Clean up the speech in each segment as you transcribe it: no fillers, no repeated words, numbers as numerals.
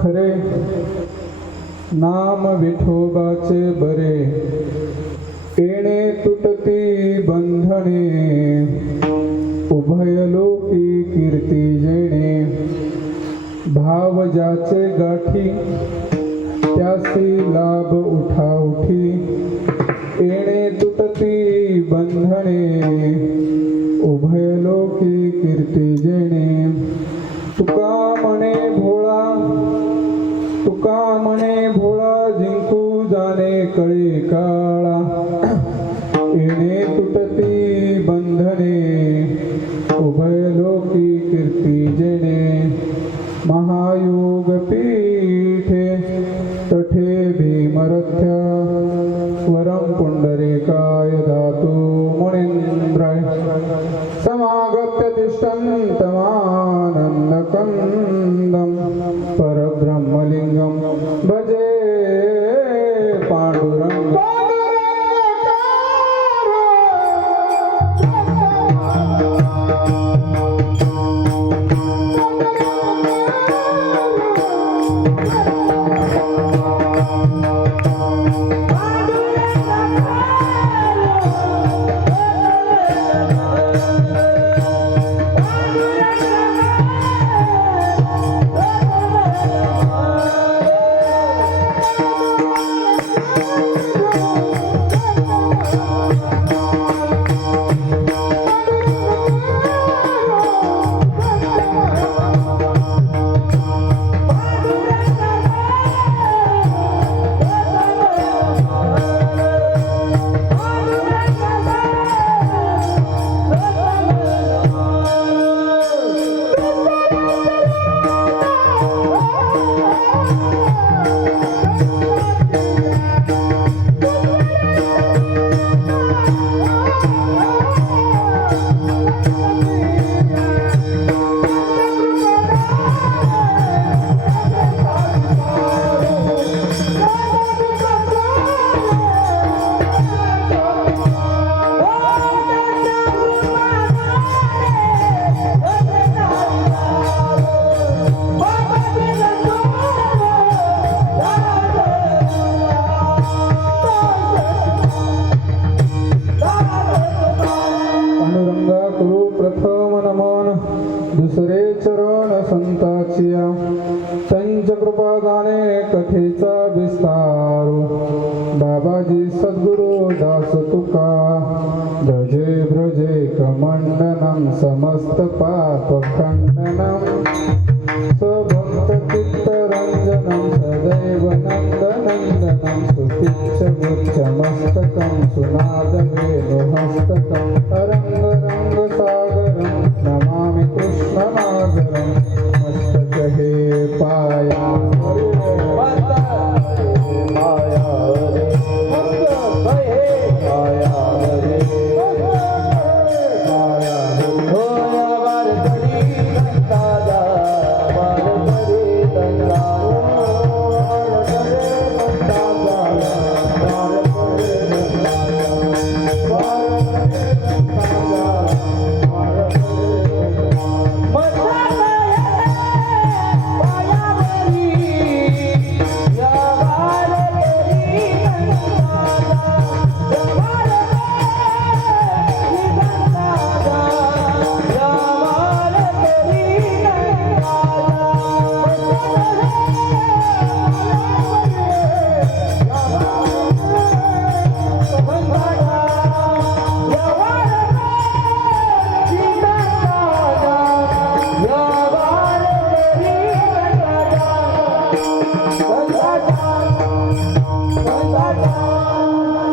खरे, नाम विठोबाचे बरे. येणे तुटती बंधने, उभय लोकी कीर्ती जेणे. भाव ज्याचे गाठी, त्यासी लाभ उठा उठी. येणे तुटती बंधने, उभय लोकी कीर्ती जेणे. तुका म्हणे भोळा, तुका म्हणे भोळा, जिंकू जाणे कळे काळा. येणे तुटती बंधने, उभय लोकी कीर्ती जेणे. महायोग पीठे तठे भीमरथ्या, वरम पुंडरीकाय दातु मुनीन्द्राय. समागत्य तिष्ठन्तमानन्दकन्दं परब्रह्मलिङ्गं भजे पाण्डुरङ्गम्. दुसरे चरण संताचिया, त्यांच कृपादाने कथेचा विस्तारो. बाबाजी सद्गुरु दास तुका, भजे भ्रजे कमंडनं समस्त पाप खंडनं. स्वभक्त चित्तरंजनं सदैव नंदनंदनं. सुपिच्छ गुच्छमस्तकं सुनाद वेणुहस्तकं. तरंग रंग सागरं नमामि कृष्णनागरं. मस्तक हे पाया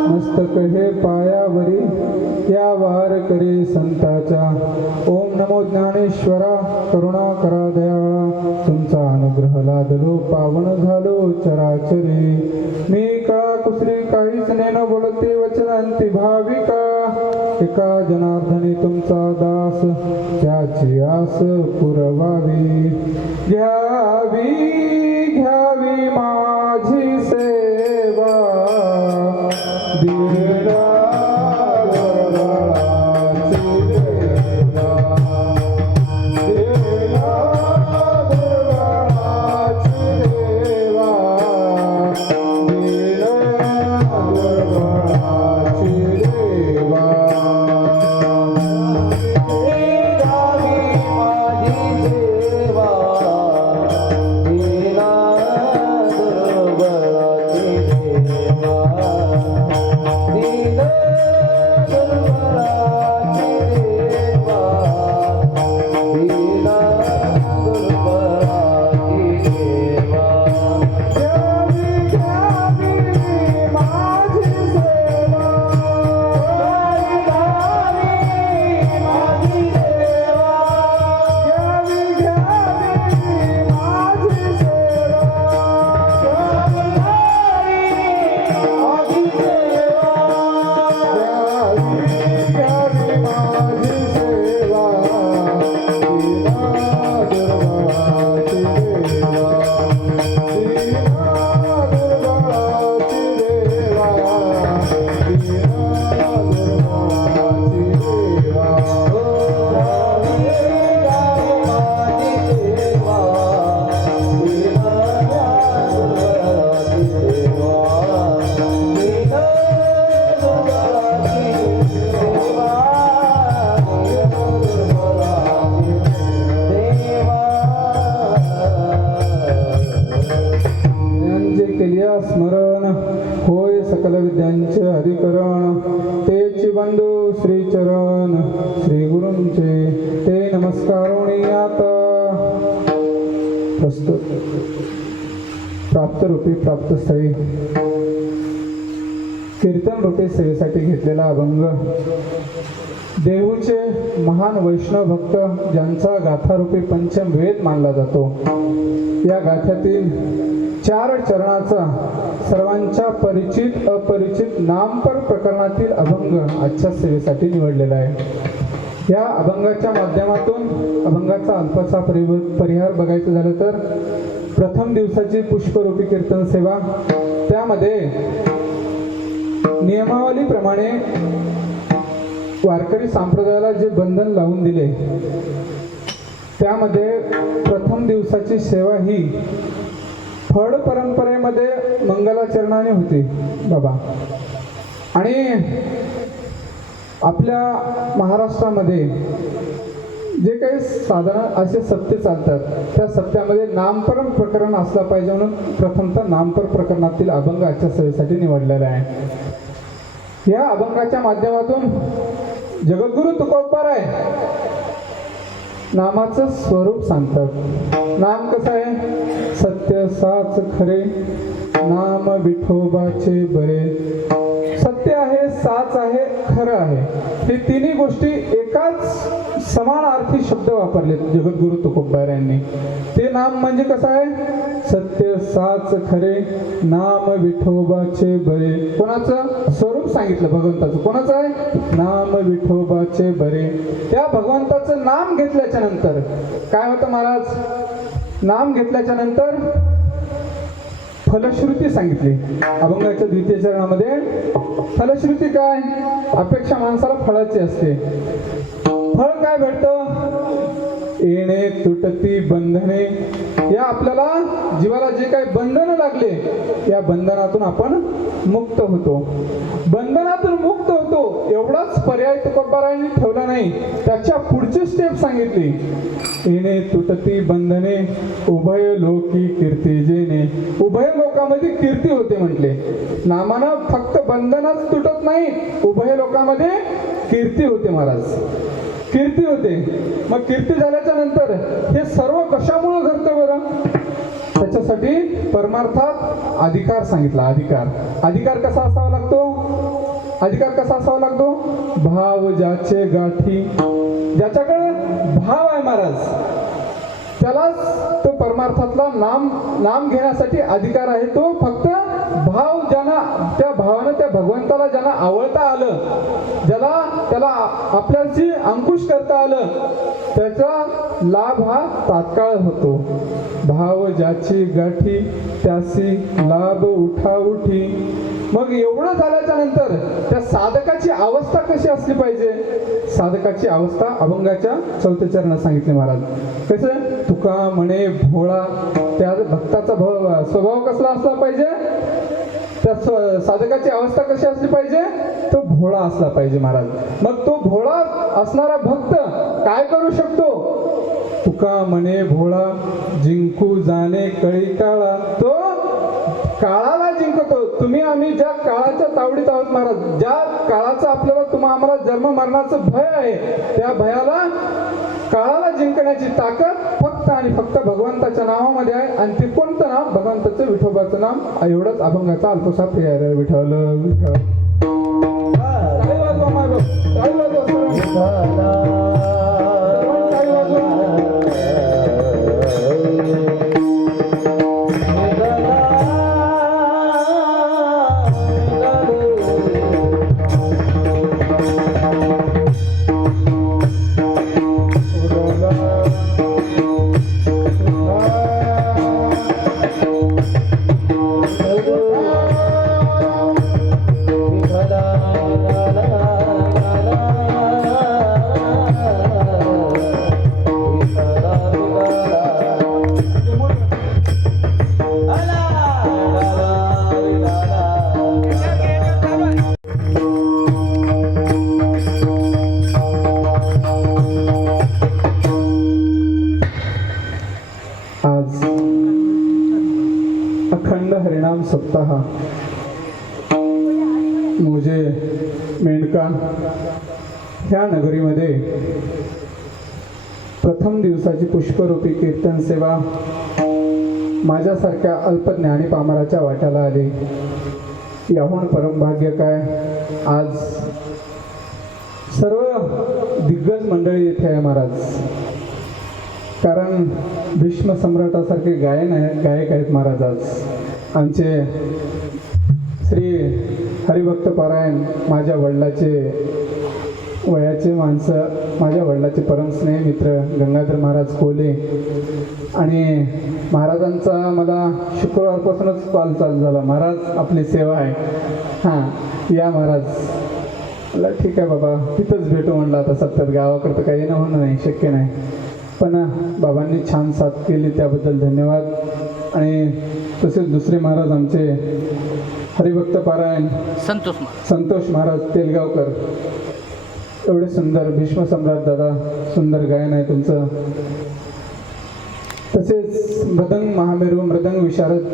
मस्तक हे पायावरी, या वार करे संताच्या. ओम नमो ज्ञानेश्वरा, करुणा करा दयाळा. तुमचा अनुग्रह लादलो, पावन झालो चराचरी. मी का कुसरी काहीच नेन बोलते वचनांती भाविका. एका जनार्दनी तुमचा दास, त्याची आस पुरवावी. घ्यावी घ्यावी माझी सेवा, दिला देवा, दिला सकल विद्यांचे अधिकरण तेची बंधू श्री चरण श्री गुरूंचे ते नमस्कारोणी आता प्रस्तुत प्राप्त रूपी प्राप्त स्थळी कीर्तन रूपी सेवेसाठी घेतलेला अभंग देहूचे महान वैष्णव भक्त ज्यांचा गाथारूपी पंचम वेद मानला जातो, या गाथ्यातील 4 चरणाचा सर्वांच्या परिचित अपरिचित नामपर प्रकरणातील अभंग आजच्या सेवेसाठी निवडलेला आहे। या अभंगाच्या माध्यमातून अभंगाचा अल्पसा परिहार बघायचं झालं तर प्रथम दिवसाची पुष्परूपी कीर्तन सेवा, त्यामध्ये नियमावलीप्रमाणे वारकरी संप्रदायाला जे बंधन लावून दिले, त्यामध्ये प्रथम दिवसाची सेवा ही फळ परंपरेमध्ये मंगलाचरणाने होती बाबा। आणि आपल्या महाराष्ट्रामध्ये जे काही साधारण असे सत्य चालतात, त्या सत्यामध्ये नामपर प्रकरण असलं पाहिजे म्हणून प्रथमतः नामपर प्रकरणातील अभंग आजच्या सेवेसाठी निवडलेला आहे। या अभंगाच्या माध्यमातून जगद्गुरु तुकोबाराय नामाचं स्वरूप सांगतात। नाम कसं आहे? सत्य साच खरे नाम विठोबाचे बरे। सत्य आहे, साच आहे, खरं आहे, हे तिन्ही गोष्टी एकाच समानार्थी शब्द वापरले जगद्गुरु तुकोबार यांनी। ते नाम म्हणजे कसं आहे? सत्य साच खरे नाम विठोबाचे बरे। कोणाचं स्वरूप सांगितलं? भगवंताचं। कोणाचं आहे? नाम विठोबाचे बरे। त्या भगवंताचं नाम घेतल्याच्या नंतर काय होतं महाराज? नाम घेतल्याच्या नंतर फलश्रुती सांगितली अभंगाच्या द्वितीय चरणामध्ये। फलश्रुती काय? अपेक्षा माणसाला फळाची असते। फळ काय भेटतं? येणे तुटती बंधने। या आपल्याला जीवाला जे काही बंधन लागले, या बंधनातून आपण मुक्त होतो। बंधनातून मुक्त होतो एवढाच पर्याय तुकोबारायांनी ठेवला नाही, त्याच्या पुढची स्टेप सांगितली। येणे तुटती बंधने उभय लोकी कीर्ती जेणे। उभय लोकांमध्ये कीर्ती होते म्हटले। नामानं फक्त बंधनच तुटत नाही, उभय लोकांमध्ये कीर्ती होते महाराज, कीर्ती होते। मग कीर्ती झाल्याच्या नंतर हे सर्व कशामुळे घडतं बरं? त्याच्यासाठी परमार्थात अधिकार सांगितला। अधिकार कसा असावा लागतो? अधिकार कसा असावा लागतो? भाव ज्याचे गाठी, ज्याच्याकडे भाव आहे महाराज, त्यालाच तो परमार्थातला नाम घेण्यासाठी अधिकार आहे। तो फक्त भाव ज्यांना, त्या भावानं त्या भगवंताला ज्यांना आवडता आलं, त्याला आपल्याशी अंकुश करता आलं, त्याचा लाभ हा तात्काळ होतो। भाव ज्याची गाठी त्यासी लाभ उठा उठी। मग एवढं झाल्याच्या नंतर त्या साधकाची अवस्था कशी असली पाहिजे? साधकाची अवस्था अभंगाच्या 4थ्या चरणात सांगितले महाराज। कसं? तुका म्हणे भोळा। त्या भक्ताचा स्वभाव कसला असला पाहिजे? त्या साधकाची अवस्था कशी असली पाहिजे? तो भोळा असला पाहिजे महाराज। मग तो भोळा असणारा भक्त काय करू शकतो? तुका म्हणे भोळा जिंकू जाणे कळी काळा। तो काळाला जिंकतो। तुम्ही आम्ही ज्या काळाच्या तावडीत आहोत महाराज, ज्या काळाचा आपल्याला आम्हाला जन्म मरणाचं भय आहे, त्या भयाला, काळाला जिंकण्याची ताकद फक्त आणि फक्त भगवंताच्या नावामध्ये आहे। आणि ते कोणतं नाम? भगवंताचं, विठोबाचं नाम। एवढंच अभंगाचा अल्पसा पर्याय आहे। विठ्ठल विठ्ठल। टाळी वाजवा माय बाप, टाळी वाजवा सर्वांनी। अखंड हरिनाम सप्ताह मोजे मेंढका ह्या नगरीमध्ये प्रथम दिवसाची पुष्परूपी कीर्तन सेवा माझ्यासारख्या अल्पज्ञानी पामराच्या वाट्याला आली. याहून परमभाग्य काय, आज सर्व दिग्गज मंडळी येथे आहे महाराज. कारण भीष्म सम्राटासारखे गायक आहेत महाराज. आज आमचे श्री हरिभक्त पारायण माझ्या वडिलाचे वयाचे माणसं, माझ्या वडिलाचे परमस्नेही मित्र गंगाधर महाराज कोले, आणि महाराजांचा मला शुक्रवारपासूनच कॉल चालू झाला, महाराज आपली सेवा आहे, हां या महाराज. मला ठीक आहे बाबा, तिथंच भेटू म्हणलं. आता सतत गावाकडं काही येणं होणं नाही, शक्य नाही, पण बाबांनी छान साथ केली त्याबद्दल धन्यवाद. आणि तसेच दुसरे महाराज आमचे हरिभक्त पारायण संतोष महाराज तेलगावकर, एवढे सुंदर भीष्म सम्राट दादा, सुंदर गायन आहे तुमचं. तसेच मृदंग महामेरू, मृदंग विशारद,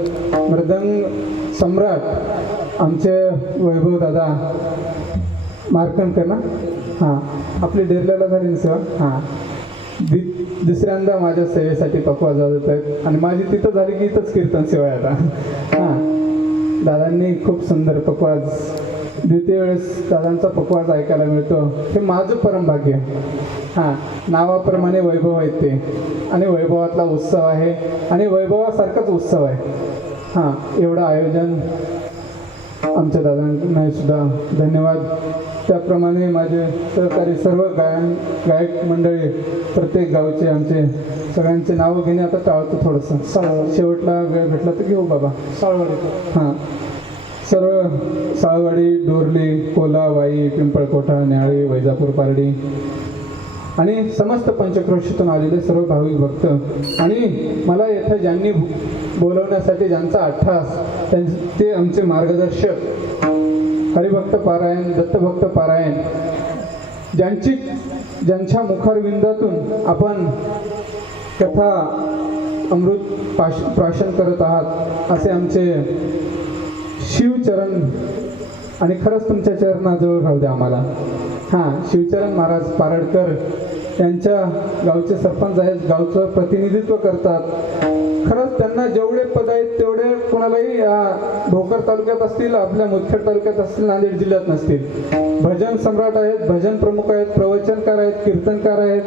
मृदंग सम्राट आमचे वैभव दादा मार्कंडकर ना, हां आपली डेरल्याला झाली ना सेवा. हां दुसऱ्यांदा माझ्या सेवेसाठी पकवाज वाजवत आहेत, आणि माझी तिथं झाली की इथंच कीर्तन सेवा आहे आता. हां दादांनी खूप सुंदर पकवाज, द्वितीय वेळेस दादांचा पकवाज ऐकायला मिळतो, हे माझं परमभाग्य. हां नावाप्रमाणे वैभव आहेत ते, आणि वैभवातला उत्सव आहे, आणि वैभवासारखाच उत्सव आहे. हां एवढं आयोजन आमच्या दादांना सुद्धा धन्यवाद. त्याप्रमाणे माझे सहकारी सर्व गायक मंडळी, प्रत्येक गावचे आमचे सगळ्यांचे नावं घेणे आता टाळतो थोडंसं, शेवटला वेळ भेटला तर घेऊ बाबा. साळवाडी, हां सर्व साळवाडी, डोरली, कोला, वाई, पिंपळकोठा, न्याळी, वैजापूर, पारडी, आणि समस्त पंचक्रोशीतून आलेले सर्व भाविक भक्त, आणि मला येथे ज्यांनी बोलवण्यासाठी ज्यांचा अट्टास, ते आमचे मार्गदर्शक हरिभक्त पारायण, दत्तभक्त पारायण, ज्यांच्या मुखारविंदातून आपण कथा अमृत प्राशन करत आहात, असे आमचे शिवचरण, आणि खरंच तुमच्या चरणाजवळ राहू द्या आम्हाला. हां शिवचरण महाराज पारडकर यांच्या गावचे सरपंच आहेत, गावचं प्रतिनिधित्व करतात. खरंच त्यांना जेवढे पद आहेत तेवढे कोणालाही भोकर तालुक्यात असतील, आपल्या मुदखेड तालुक्यात असतील, नांदेड जिल्ह्यात नसतील. भजन सम्राट आहेत, भजन प्रमुख आहेत, प्रवचनकार आहेत, कीर्तनकार आहेत,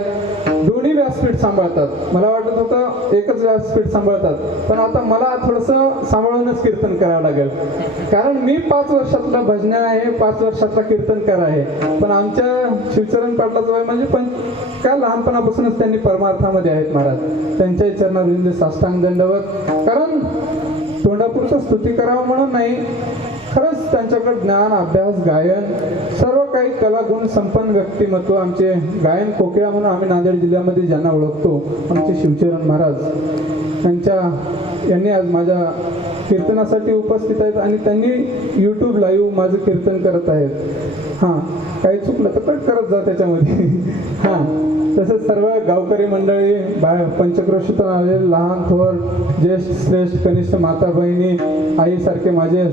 दोन्ही व्यासपीठ सांभाळतात. मला वाटत होतं एकच व्यासपीठ सांभाळतात, पण आता मला थोडंसं सांभाळूनच कीर्तन करावं लागेल, कारण मी 5 वर्षातला भजन आहे, 5 वर्षातला कीर्तनकार आहे. पण आमच्या शिवचरण पाटलाचं वय म्हणजे पण काय लहानपणापासूनच त्यांनी परमार्थामध्ये आहेत महाराज. त्यांच्याही चरणाविंद साष्टांग दंडवत, कारण तोंडापुरतं स्तुती करावं म्हणून नाही, खरंच त्यांच्याकडे ज्ञान, अभ्यास, गायन, सर्व काही कलागुण संपन्न व्यक्तिमत्व. आमचे गायन कोकिळा म्हणून आम्ही नांदेड जिल्ह्यामध्ये ज्यांना ओळखतो, आमचे शिवचरण महाराज, यांनी आज माझ्या कीर्तनासाठी उपस्थित आहेत, आणि त्यांनी यूट्यूब लाईव्ह माझं कीर्तन करत आहेत. हां काही चुकलं तर कट करत जा त्याच्यामध्ये. हां तसेच सर्व गावकरी मंडळी, पंचक्रोशीतून आलेले लहान थोर, ज्येष्ठ श्रेष्ठ, कनिष्ठ, माता बहिणी, आईसारखे माझे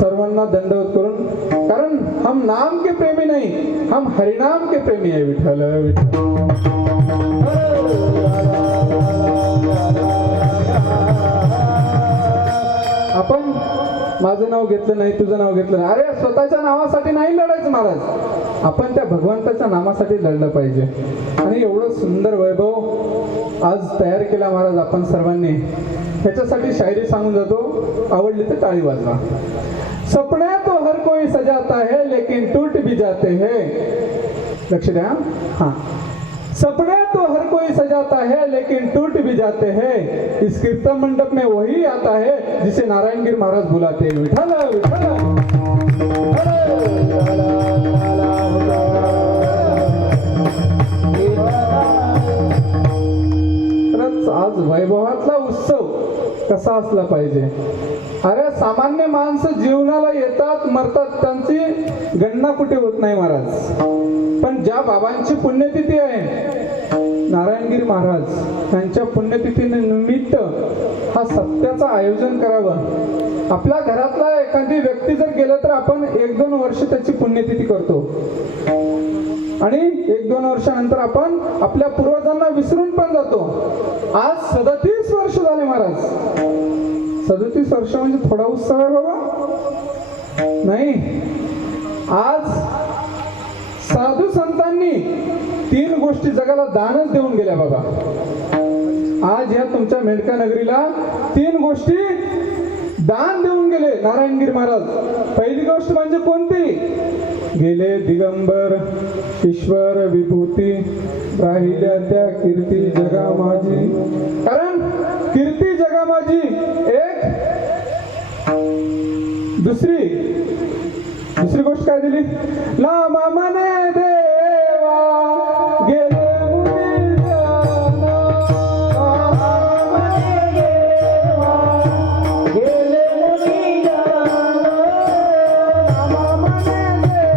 सर्वांना दंडवत करून, कारण हम नाम के प्रेमी नहीं, हम हरिनाम के प्रेमी आहे. विठ्ठल विठ्ठल. आपण माझं नाव घेतलं नाही, तुझं नाव घेतलं नाही, अरे स्वतःच्या नावासाठी नाही लढायचं महाराज, आपण त्या भगवंताच्या नामासाठी लढलं पाहिजे. आणि एवढं सुंदर वैभव आज तयार केला महाराज आपण सर्वांनी. ह्याच्यासाठी शायरी सांगून जातो, आवडली तर टाळी वाजवा. सपने तो हर कोई सजाता है लेकिन टूट भी जाते हैं. लक्ष द्या. हां सपने तो हर कोई सजाता है लेकिन टूट भी जाते हैं. इस कीर्तन मंडप में वही आता है जिसे नारायणगिर महाराज बुलाते हैं. विठ्ठल विठ्ठल. आज वैभवातला उत्सव कसा असला पाहिजे. अरे सामान्य माणसं जीवनाला येतात, मरतात, त्यांची गणना कुठे होत नाही महाराज. पण ज्या बाबांची पुण्यतिथी आहे, नारायणगिरी महाराज यांच्या पुण्यतिथीनिमित्त हा सत्याचं आयोजन करावं. आपल्या घरातला एखादी व्यक्ती जर गेलं तर आपण 1-2 वर्ष त्याची पुण्यतिथी करतो आणि 1-2 वर्षानंतर आपण आपल्या पूर्वजांना विसरून पण जातो. आज 37 वर्ष झाले महाराज. 37 वर्ष म्हणजे थोडा उत्सव आहे बाबा नाही. आज साधू संतांनी 3 गोष्टी जगाला दानच देऊन गेल्या बाबा. आज या तुमच्या मेंढका नगरीला 3 गोष्टी दान देऊन गेले नारायणगिरी महाराज. पहिली गोष्ट म्हणजे कोणती? गेले दिगंबर ईश्वर विभूती, राहिल्या त्या कीर्ती जगा माझी. कारण कीर्ती जगा माझी एक. दुसरी गोष्ट काय दिली? लामा मने देवा गेले मुनी जाना, लामा मने देवा गेले मुनी जाना, लामा मने देवा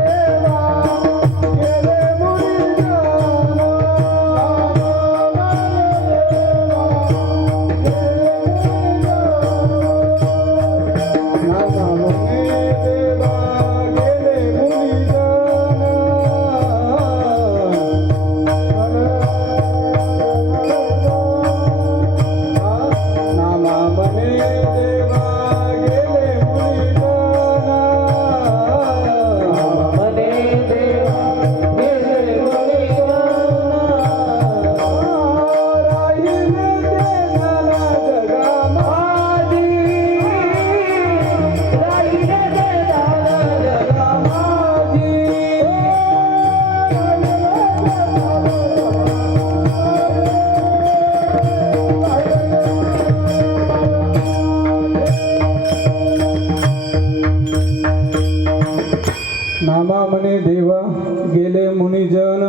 गेले मुनी जाना, लामा मने देवा गेले मुनी जाना, नामा मने देवा गेले मुनी जाना, मने देवा गेले मुनी जाना, राहिले ते नाना जगा माझी, राहिले ते नाना जगा माझी. नामा मने देवा गेले मुनिजन,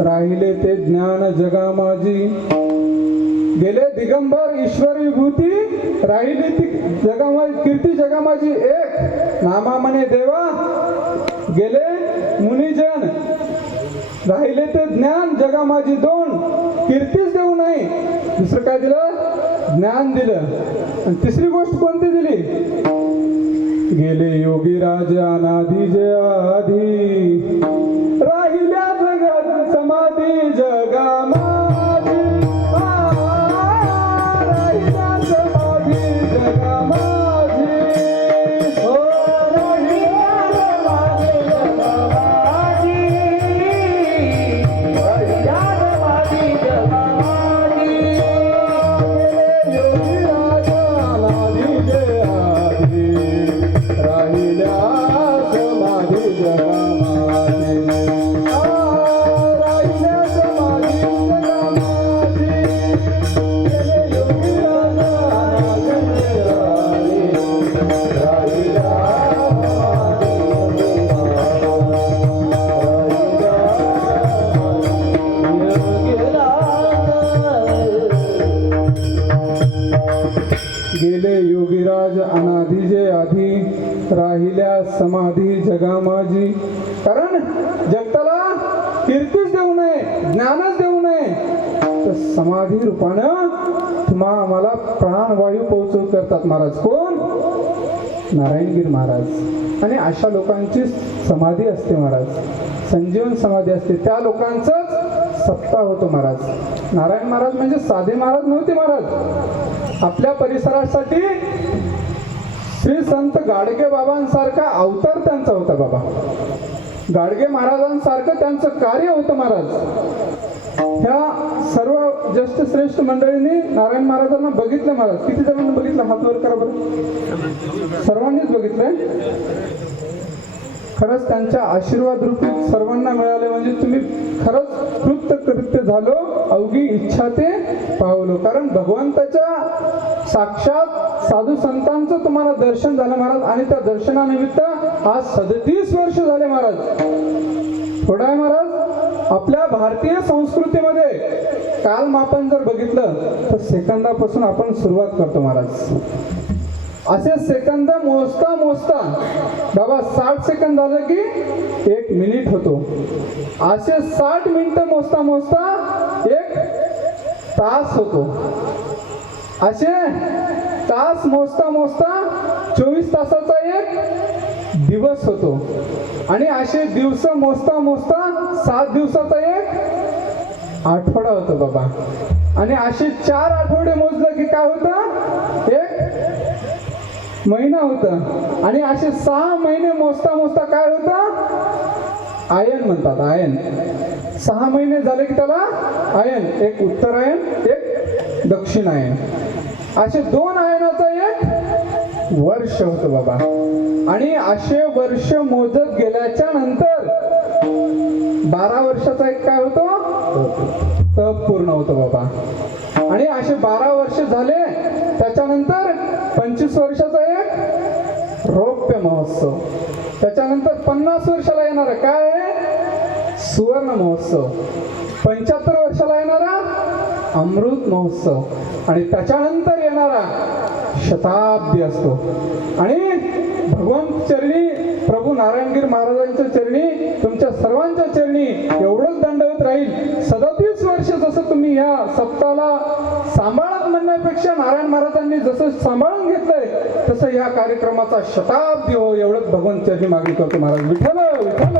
राहिले ते ज्ञान जगा माझी. गेले दिगंबर ईश्वर विभूती, राहिली ती जगा माझी कीर्ती जगा माझी एक. नामा मने देवा गेले मुनिजन, राहिले ते ज्ञान जगा माझी 2. कीर्तीच देऊ नाही, दुसरं काय दिलं? ज्ञान दिलं. आणि तिसरी गोष्ट कोणती दिली? गेले योगी राजा अनाधी जे आधी, राहिल्या जगात समाधी जगा माझी, राहिल्या समाधी जगा माझी, हो राहिल्या समाधी जगा माझी, राहिल्या समाधी जगा माझी. गेले योगी राजा अनाधी जे आधी, राहिल्या समाधी जगा माझी, राहिल्या समाधी जगा माझी. गेले योगी राजा अनाधी जे आधी, राहिल्या समाधी गेले योगीराज अनाधी जे आधी, राहिल्या समाधी जगा माझी. कारण जगताला कीर्तीच देऊ नये, ज्ञानच देऊ नये, तर समाधी रूपानं आम्हाला प्राणवायू पोहोचव करतात महाराज. कोण? नारायणगिरी महाराज. आणि अशा लोकांची समाधी असते महाराज, संजीवन समाधी असते. त्या लोकांचंच सत्ता होतो महाराज. नारायण महाराज म्हणजे साधे महाराज नव्हते महाराज. आपल्या परिसरासाठी श्री संत गाडगे बाबांसारखा अवतार त्यांचा होता बाबा. गाडगे महाराजांसारखं त्यांचं कार्य होतं महाराज. ह्या सर्व ज्येष्ठ श्रेष्ठ मंडळींनी नारायण महाराजांना बघितलं महाराज. किती जणांनी बघितलं? हात वर करा बरं. सर्वांनीच बघितलंय. खरंच त्यांच्या आशीर्वाद रूपी सर्वांना मिळाले म्हणजे तुम्ही खरंच कृत्य झालो, अवघी इच्छा ते पावलो. कारण भगवंताच्या साक्षात साधू संतांचं तुम्हाला दर्शन झालं महाराज. आणि त्या दर्शनानिमित्त आज 37 वर्ष झाले महाराज. थोडं आहे महाराज. आपल्या भारतीय संस्कृतीमध्ये कालमापन जर बघितलं तर सेकंदापासून आपण सुरुवात करतो महाराज. असे सेकंद मोजता मोजता बाबा 60 सेकंद झालं की 1 मिनिट होतो. असे 60 मिनिटं मोजता मोजता 1 तास होतो. असे तास मोजता मोजता 24 तासाचा एक दिवस होतो आणि असे दिवस मोजता मोजता 7 दिवसाचा एक आठवडा होतो बाबा. आणि असे 4 आठवडे मोजलं की काय होतं, एक महिना होतं. आणि असे 6 महिने मोजता मोजता काय होतं, आयन म्हणतात, आयन. 6 महिने झाले की त्याला आयन, एक उत्तरायण एक दक्षिणायन, असे 2 आयनाचा एक वर्ष होतं बाबा. आणि असे वर्ष मोजत गेल्याच्या नंतर 12 वर्षाचा एक काय होतो, तप पूर्ण होतं बाबा. आणि असे 12 वर्ष झाले त्याच्यानंतर 25 वर्षाचा एक रौप्य महोत्सव. त्याच्यानंतर 50 वर्षाला येणारा काय आहे, सुवर्ण महोत्सव. 75 वर्षाला येणारा अमृत महोत्सव. आणि त्याच्यानंतर येणारा शताब्दी असतो. आणि भगवंत चरणी, प्रभू नारायणगिरी महाराजांच्या चरणी, तुमच्या सर्वांच्या चरणी एवढंच दंडवत राहील. 37 वर्ष जसं तुम्ही ह्या सप्ताहाला सांभाळत म्हणण्यापेक्षा नारायण महाराजांनी जसं सांभाळून घेतलंय तसं या कार्यक्रमाचा शताब्दी हो, एवढंच भगवंत चरणी मागणी करतो महाराज. विठ्ठल विठ्ठल.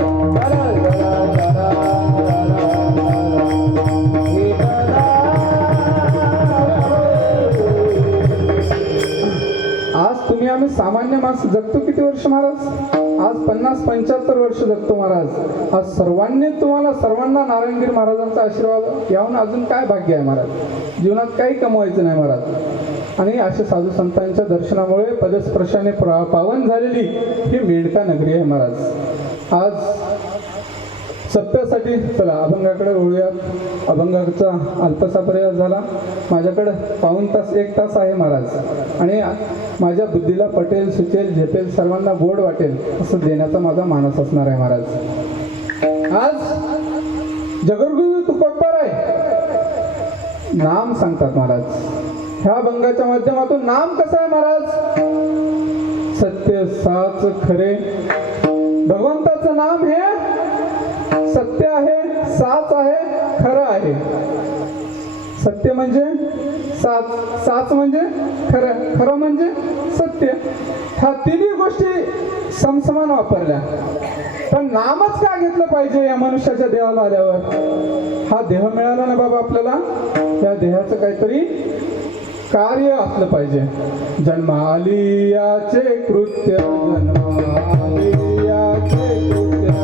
आज तुम्ही आम्ही सामान्य माणसं जगतो किती वर्ष महाराज, आज 50-75 वर्ष जगतो महाराज. आज सर्वांनी तुम्हाला सर्वांना नारायणगिरी महाराजांचा आशीर्वाद याहून अजून काय भाग्य आहे महाराज, जीवनात काही कमवायचं नाही महाराज. आणि असे साधू संतांच्या दर्शनामुळे पदस्पर्शाने पावन झालेली ही मेंढका नगरी आहे महाराज. आज सत्यासाठी चला अभंगाकडे वळूयात. अभंगाचा अल्पसा प्रयास झाला. माझ्याकडे पाऊण तास 1 तास आहे महाराज. आणि माझ्या बुद्धीला पटेल, सुचेल, झेपेल, सर्वांना गोड वाटेल असं देण्याचा माझा मानस असणार आहे महाराज. आज जगद्गुरु तुकोटपर आहे, नाम सांगतात महाराज. ह्या अभंगाच्या माध्यमातून नाम कसं आहे महाराज, सत्य साच खरे. भगवंताचं नाम हे सत्य आहे, साच आहे, खरं आहे. सत्य म्हणजे साच, साच म्हणजे खरं, खरं म्हणजे सत्य. ह्या तिन्ही गोष्टी समसमान वापरल्या. पण नामच का घेतलं पाहिजे या मनुष्याच्या देहाला आल्यावर. हा देह मिळाला ना बाबा आपल्याला, या देहाचं काहीतरी कार्य असलं पाहिजे. जन्माली याचे कृत्य, जन्माली याचे कृत्य,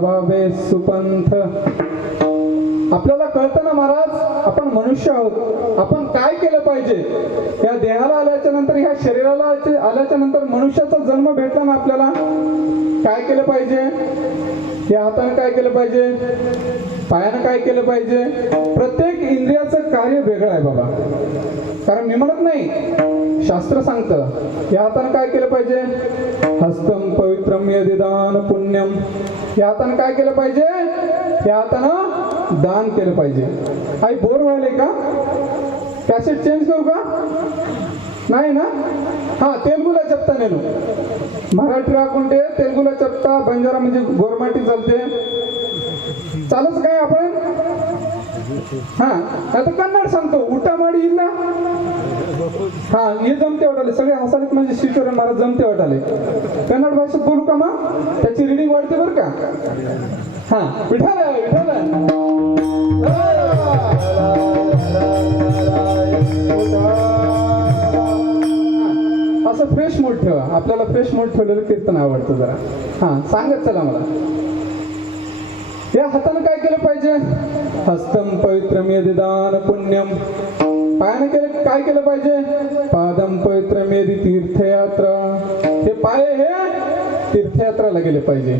चालवावे सुपंथ. आपल्याला कळतं ना महाराज, आपण मनुष्य आहोत, आपण काय केलं पाहिजे. या देहाला आल्याच्या नंतर, ह्या शरीराला आल्याच्या नंतर मनुष्याचा जन्म भेटला ना आपल्याला, काय केलं पाहिजे. या हाताने काय केलं पाहिजे, पायानं काय केलं पाहिजे. प्रत्येक इंद्रियाचं कार्य वेगळं आहे बाबा. कारण मी म्हणत नाही, शास्त्र सांगतं. या हाताने काय केलं पाहिजे, हस्तम पवित्रम यदिदान पुण्यम. या हाताने काय केलं पाहिजे, या हातानं दान केलं पाहिजे. आई बोर व्हायले का, कॅसेट चेंज करू का, नाही ना. हा, तेलगुला चपता नेलो, मराठी राखून ते तेलगुला चपता, बंजारा म्हणजे गोरमाटी चालते. चालूच काय आपण. हा, आता कन्नड सांगतो, उठा माडी येईल ना. हा, हे जमते वाटाले, सगळे हसालेत म्हणजे शिशोर मला जमते वाटाले. कन्नड भाषेत बोलू का मग, त्याची रिडिंग वाढते बरं का. हा, विठाला असं फ्रेश मोड ठेवा. आपल्याला फ्रेश मोड ठेवलेलं कीर्तन आवडतं जरा. हा, सांगत चला मला. या हातानं काय केलं पाहिजे, हस्तम पवित्रम यदिदान पुण्यम. पायाने केलं काय केलं पाहिजे, पादम पवित्रम यदि तीर्थयात्रा. हे पाय हे तीर्थयात्राला गेले पाहिजे.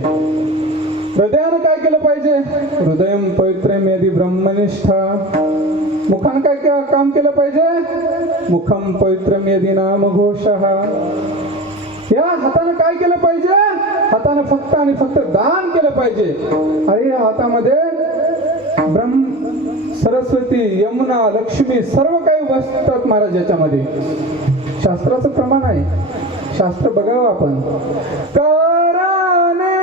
हृदयानं काय केलं पाहिजे, हृदयम पवित्रम यदि ब्रह्मनिष्ठा. मुखानं काय काम केलं पाहिजे, मुखम पवित्रम यदि नामघोषः. या हातानं काय केलं पाहिजे, हातानं फक्त आणि फक्त दान केलं पाहिजे. अरे या हातामध्ये ब्रह्म, सरस्वती, यमुना, लक्ष्मी सर्व काही बसतात महाराज याच्यामध्ये. शास्त्राचं प्रमाण आहे, शास्त्र बघावं आपण. कराने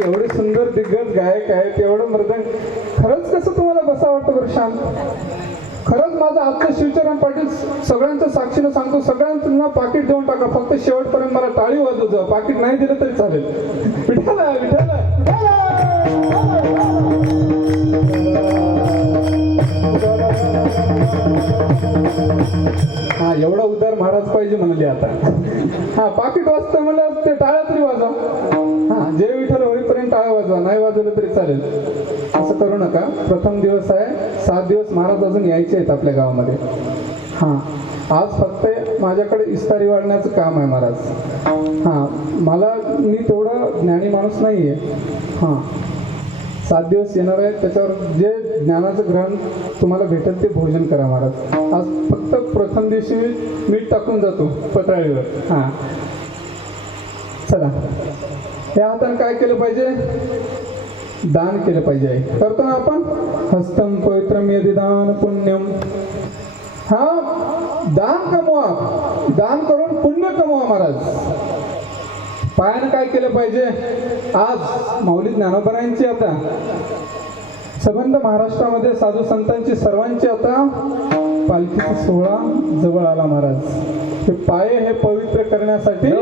एवढे सुंदर दिग्गज गायक आहेत, एवढं मृदंग, खरंच कसं कसा वाटतो बरं शांत? खरंच माझं आजचं शिवचरण पाटील सगळ्यांचं साक्षीनं सांगतो, सगळ्यांना पाकिट देऊन टाका, फक्त शेवटपर्यंत मला टाळी वाजवू जा. पाकिट नाही दिलं तरी चालेल. विठ्ठल विठ्ठल. हा एवढा उदार महाराज पाहिजे म्हणले आता. हा पाकिट वाजतं म्हणलं ते टाळ्या तरी वाजवा. हा जय विठ्ठल होईपर्यंत टाळ्या वाजवा, नाही वाजवलं तरी चालेल. असं करू नका. प्रथम दिवस आहे, 7 दिवस महाराज अजून यायचे आहेत आपल्या गावामध्ये. हा आज फक्त माझ्याकडे इस्तारी वाढण्याचं काम आहे महाराज. हा मी तेवढा ज्ञानी माणूस नाही आहे. हां 7 दिवस येणार आहेत, त्याच्यावर जे ज्ञानाचं ग्रहण तुम्हाला भेटेल ते भोजन करा महाराज. आज फक्त प्रथम दिवशी मीठ टाकून जातो पत्राळीवर. हां चला, या हाताने काय केलं पाहिजे? दान केलं पाहिजे. करतो ना आपण? हस्तम पवित्रम यदि दान पुण्यम. हा दान कमवा, दान करून पुण्य कमवा महाराज. पायानं काय केलं पाहिजे? आज माऊली ज्ञानोबरायांची आता संबंध महाराष्ट्रामध्ये साधू संतांची सर्वांची आता पालखीचा सोहळा जवळ आला महाराज. हे पाय हे पवित्र करण्यासाठी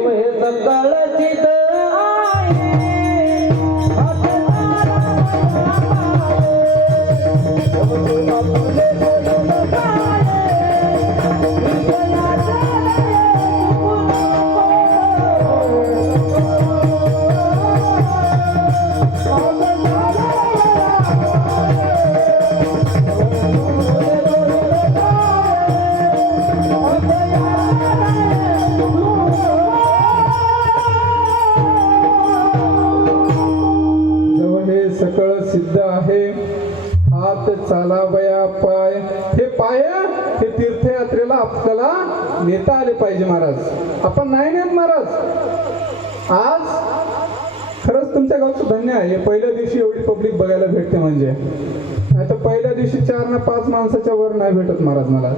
सकळ सिद्ध आहे. हात चालावया पाय. हे पाय हे तीर्थयात्रेला आपल्याला नेता आले पाहिजे महाराज. आपण नाही नेत महाराज. आज खरंच तुमच्या गावचं धन्य आहे. पहिल्या दिवशी एवढी पब्लिक बघायला भेटते म्हणजे. नाही तर पहिल्या दिवशी 4 ना 5 माणसाच्या वर नाही भेटत महाराज मला.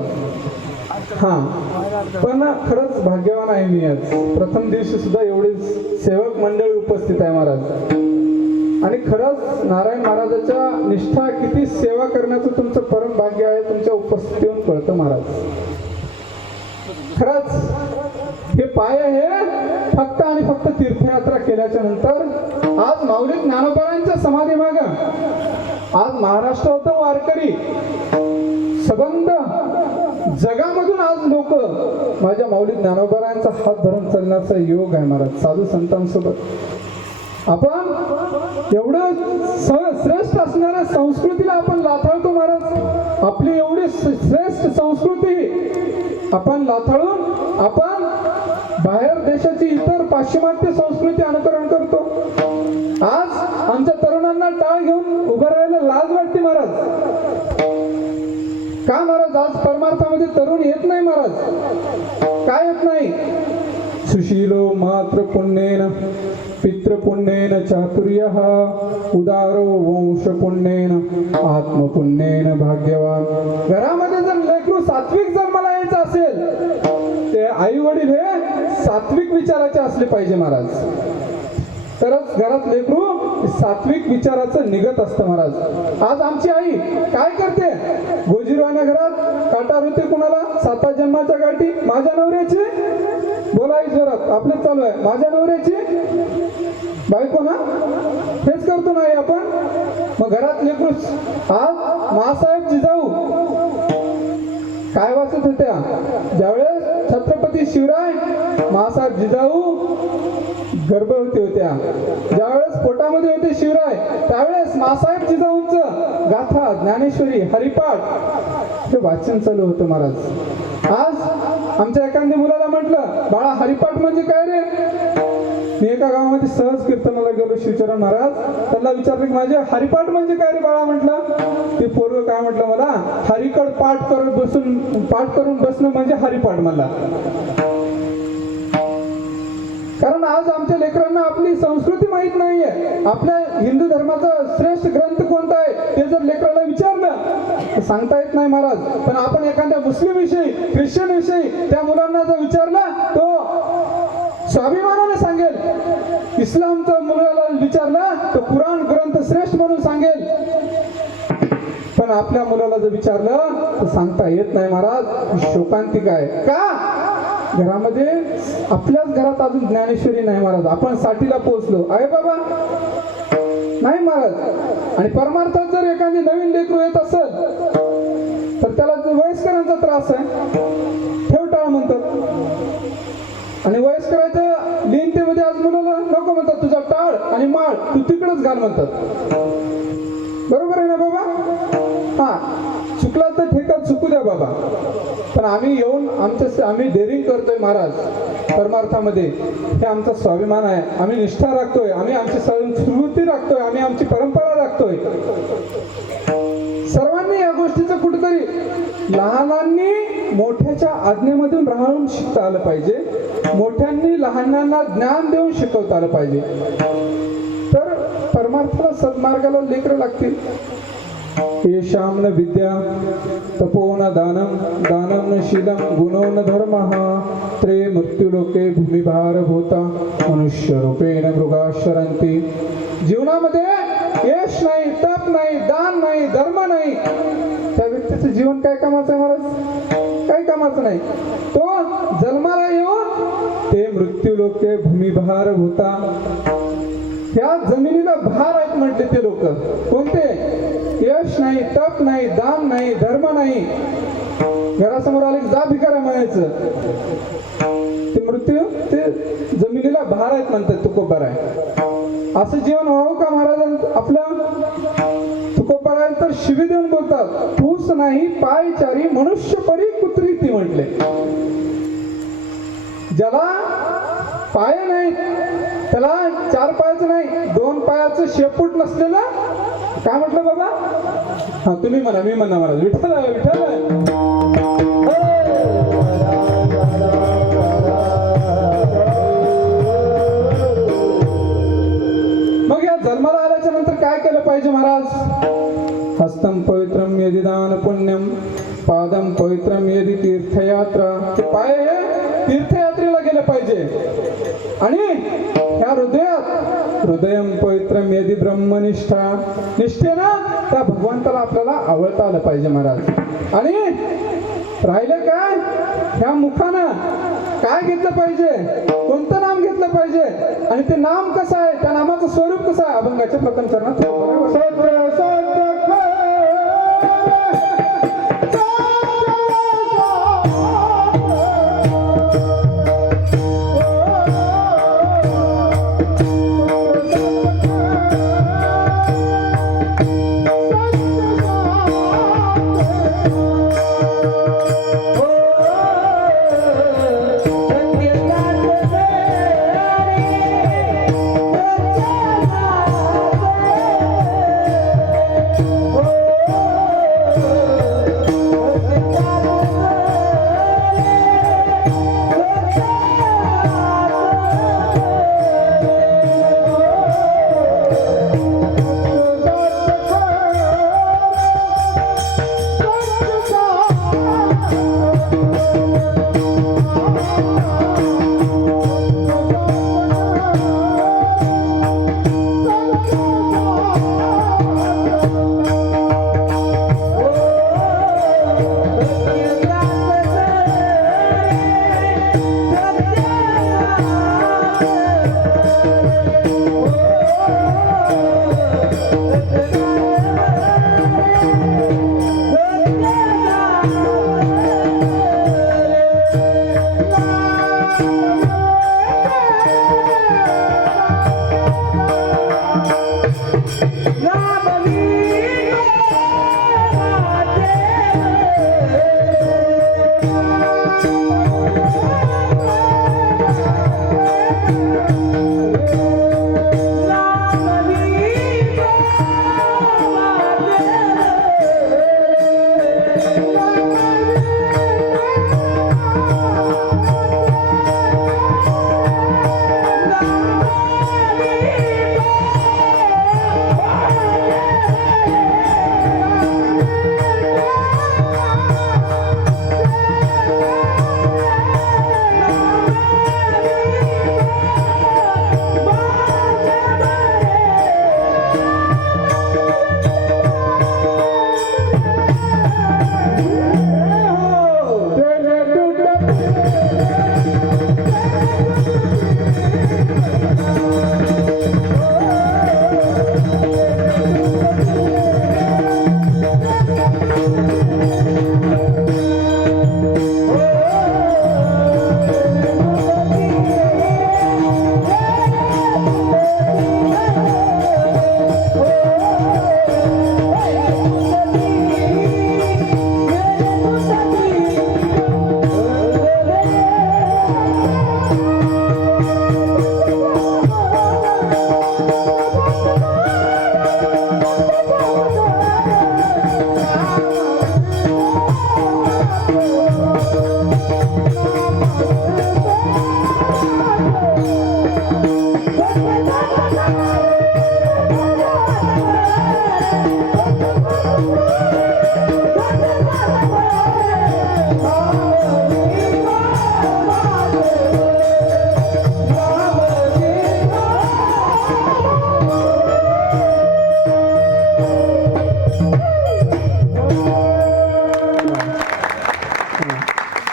हा पण खरंच भाग्यवान आहे मी. आज प्रथम दिवशी सुद्धा एवढी सेवक मंडळी उपस्थित आहे महाराज. आणि खरंच नारायण महाराजाच्या निष्ठा, किती सेवा करण्याचं तुमचं परम भाग्य आहे, तुमच्या उपस्थितीतून कळतं महाराज. खरंच हे पाय हे फक्त आणि फक्त तीर्थयात्रा केल्याच्या नंतर आज माऊली ज्ञानोबरांच्या समाधी मागं आज महाराष्ट्रात वारकरी संबंध जगामधून आज लोक माझ्या माऊली ज्ञानोबरांचा हात धरून चालण्याचा योग आहे महाराज. साधू संतांसोबत आपण एवढं श्रेष्ठ असणाऱ्या संस्कृतीला आपण लाथाळतो महाराज. आपली एवढी श्रेष्ठ संस्कृती आपण लाथाळून आपण बाहेर देशाची इतर पाश्चिमात्य संस्कृती अनुकरण करतो. आज आमच्या तरुणांना टाळ घेऊन उभं राहायला लाज वाटते महाराज. का महाराज? आज परमार्थामध्ये तरुण येत नाही महाराज. काय येत नाही? सुशीलो मात्र पुण्येन पितृपुण्येन चातुर्यः उदारो वंश पुण्येन आत्मपुण्येन भाग्यवान. घरामध्ये जर लेकरू सात्विक जन्माला यायचं असेल ते आई वडील हे सात्विक विचाराचे असले पाहिजे महाराज. तरच घरात लेकरू सात्विक विचाराचं निघत असतं महाराज. आज आमची आई काय करते? गोजीरवाण्या घरात काटा होते कुणाला? 7 जन्माच्या गाठी माझ्या नवऱ्याची. बोलाई जोरात, आपले चालू आहे. माझ्या नवऱ्याची बायको ना, हेच करतो नाही आपण. मग घरात लेकरू. आज मासाहेब जिजाऊ काय वाचत होत्या? ज्यावेळेस छत्रपती शिवराय मासाहेब जिजाऊ गर्भवती होत्या, ज्यावेळेस पोटामध्ये होते शिवराय, त्यावेळेस मासाहेब जिजाऊंचं गाथा ज्ञानेश्वरी हरिपाठ हे वाचन चालू होतं महाराज. आज आमच्या एखाद्या मुलाला म्हटलं, बाळा हरिपाठ म्हणजे काय रे? मी एका गावामध्ये सहज कीर्तनाला गेलो, शिवचरण महाराज त्यांना विचारलं की माझे हरिपाठ म्हणजे काय रे बाळा म्हटलं. ते पोरग काय म्हटलं मला, हरिकड पाठ करून बसणं म्हणजे हरिपाठ मला. कारण आज आमच्या लेकरांना आपली संस्कृती माहित नाहीये. आपल्या हिंदू धर्माचा श्रेष्ठ ग्रंथ कोणता आहे ते जर लेकराला विचारलं तर सांगता येत नाही महाराज. पण आपण एखाद्या मुस्लिम विषयी, ख्रिश्चन विषयी त्या मुलांना जर विचारला तो स्वाभिमानाने सांगेल. इस्लामचा मुलाला विचारला तो कुराण ग्रंथ श्रेष्ठ म्हणून सांगेल. पण पण आपल्या मुलाला जर विचारलं तर सांगता येत नाही महाराज ही शोकांतिका आहे. का घरामध्ये आपल्याच घरात अजून ज्ञानेश्वरी नाही महाराज. आपण साठीला पोहोचलो आहे बाबा नाही महाराज. आणि परमार्थात जर एखादी नवीन लेकरू येत असेल तर त्याला वयस्करांचा त्रास आहे, ठेव टाळ म्हणतात. आणि वयस्कराच्या लीनतेमध्ये आज मुलाला नको म्हणतात, तुझा टाळ आणि माळ तू तिकडच घाल म्हणतात. बरोबर आहे ना बाबा? हा, चुकला तर ठेका चुकू द्या बाबा. पण आम्ही येऊन आम्ही डेअरिंग करतोय महाराज परमार्थामध्ये. हे आमचा स्वाभिमान आहे. आम्ही निष्ठा राखतोय, आम्ही आमची संस्कृती राखतोय, आम्ही आमची परंपरा राखतोय. सर्वांनी या गोष्टीचं कुठेतरी लहानांनी मोठ्याच्या आज्ञेमधून राहून शिकता आलं पाहिजे. मोठ्यांनी लहानांना ज्ञान देऊन शिकवता आलं पाहिजे. तर परमार्थाला सद्मार्गाला लेकरं लागतील. येषां न विद्या तपो न दानं दानं न शीलं गुणो न धर्मः त्रे मृत्युलोके भूमिभारभूता मनुष्यरूपेण मृगाश्चरन्ति. जीवनामध्ये यश नाही, तप नाही, दान नाही, धर्म नाही, त्या व्यक्तीचं जीवन काय कामाचं आहे महाराज? काही कामाचं नाही. तो जन्माला येऊन ते मृत्युलोके भूमिभारभूता, ह्या जमिनीला भार आहेत म्हटले ते लोक. कोणते? यश नाही, तप नाही, दान नाही, धर्म नाही. घरासमोर आले जा भिकारा म्हणायचं. ते मृत्यू ते जमिनीला भार आहेत म्हणतात तुकोबार आहे. असं जीवन व्हावं का महाराज आपलं? तुकोबार आहे तर शिवी देऊन बोलतात, फूस नाही पायचारी मनुष्य परी कुत्री ती म्हटले. ज्याला पाय नाही त्याला 4 पायाचं नाही 2 पायाचं शेपूट नसलेलं काय म्हटलं बाबा? हा तुम्ही म्हणा, मी म्हणा महाराज. विठ्ठल विठ्ठल. मग या जन्माला आल्याच्या नंतर काय केलं पाहिजे महाराज? हस्तम पवित्रम यदि दान पुण्यम पादम पवित्रम यदि तीर्थयात्रा. ते पाय तीर्थयात्रेला गेलं पाहिजे. आणि ह्या हृदयम पवित्रम यदि ब्रह्मनिष्ठा, निष्ठेनं त्या भगवंताला आपल्याला आवडता आलं पाहिजे महाराज. आणि राहिलं काय? ह्या मुखानं काय घेतलं पाहिजे? कोणतं नाम घेतलं पाहिजे? आणि ते नाम कसं आहे? त्या नामाचं स्वरूप कसं आहे? अभंगाच्या प्रथम चरणात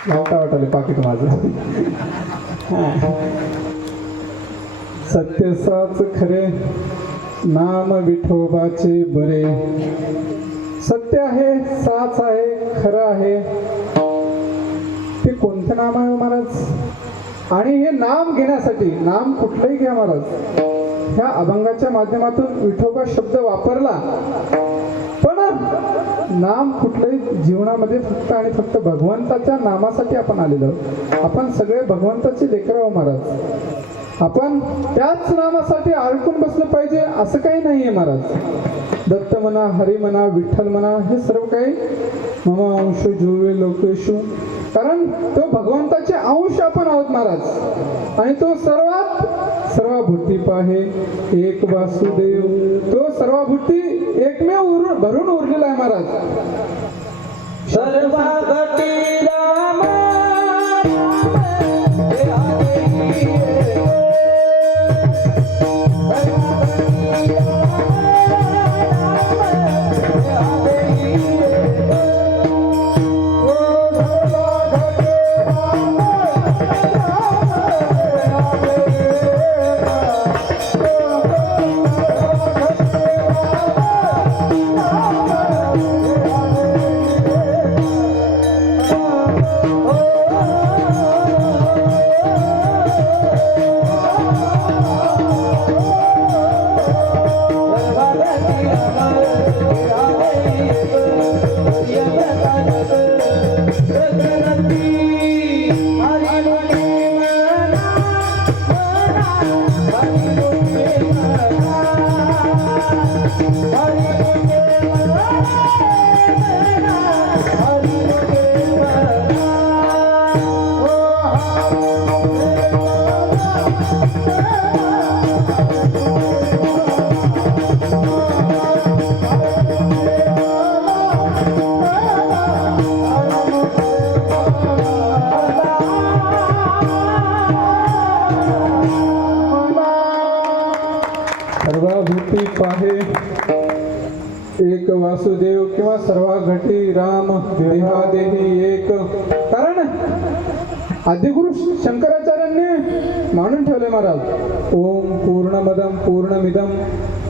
लावता वाटले पाकिट माझं. सत्य साच खरे नाम विठोबाचे बरे. सत्य आहे, साच आहे, खरं आहे. ते कोणतं नाम आहे महाराज? आणि हे नाम घेण्यासाठी, नाम कुठलंही घ्या महाराज, ह्या अभंगाच्या माध्यमातून विठोबा शब्द वापरला, पण नाम कुठलंही जीवनामध्ये फक्त आणि फक्त भगवंताच्या नामासाठी आपण आलेलो आहोत. आपण सगळे भगवंताचे लेकरं आहोत महाराज. आपण त्याच नामासाठी अडकून बसलं पाहिजे असं काही नाहीये महाराज. दत्त म्हणा, हरी म्हणा, विठ्ठल म्हणा, हे सर्व काही मम अंश जुवे लोकेशु, कारण तो भगवंताचे अंश आपण आहोत महाराज. आणि तो सर्वभूती पाहे एक वासुदेव, तो सर्वभूती एकमेव भरून उरलेला आहे महाराज. सर्वगती राम सर्वभूती पाहे एक वासुदेव किंवा सर्वघटी राम देहादेही एक. कारण आदिगुरु शंकराचार्यांनी मानून ठेवले महाराज, ओम पूर्णमदं पूर्णमिदं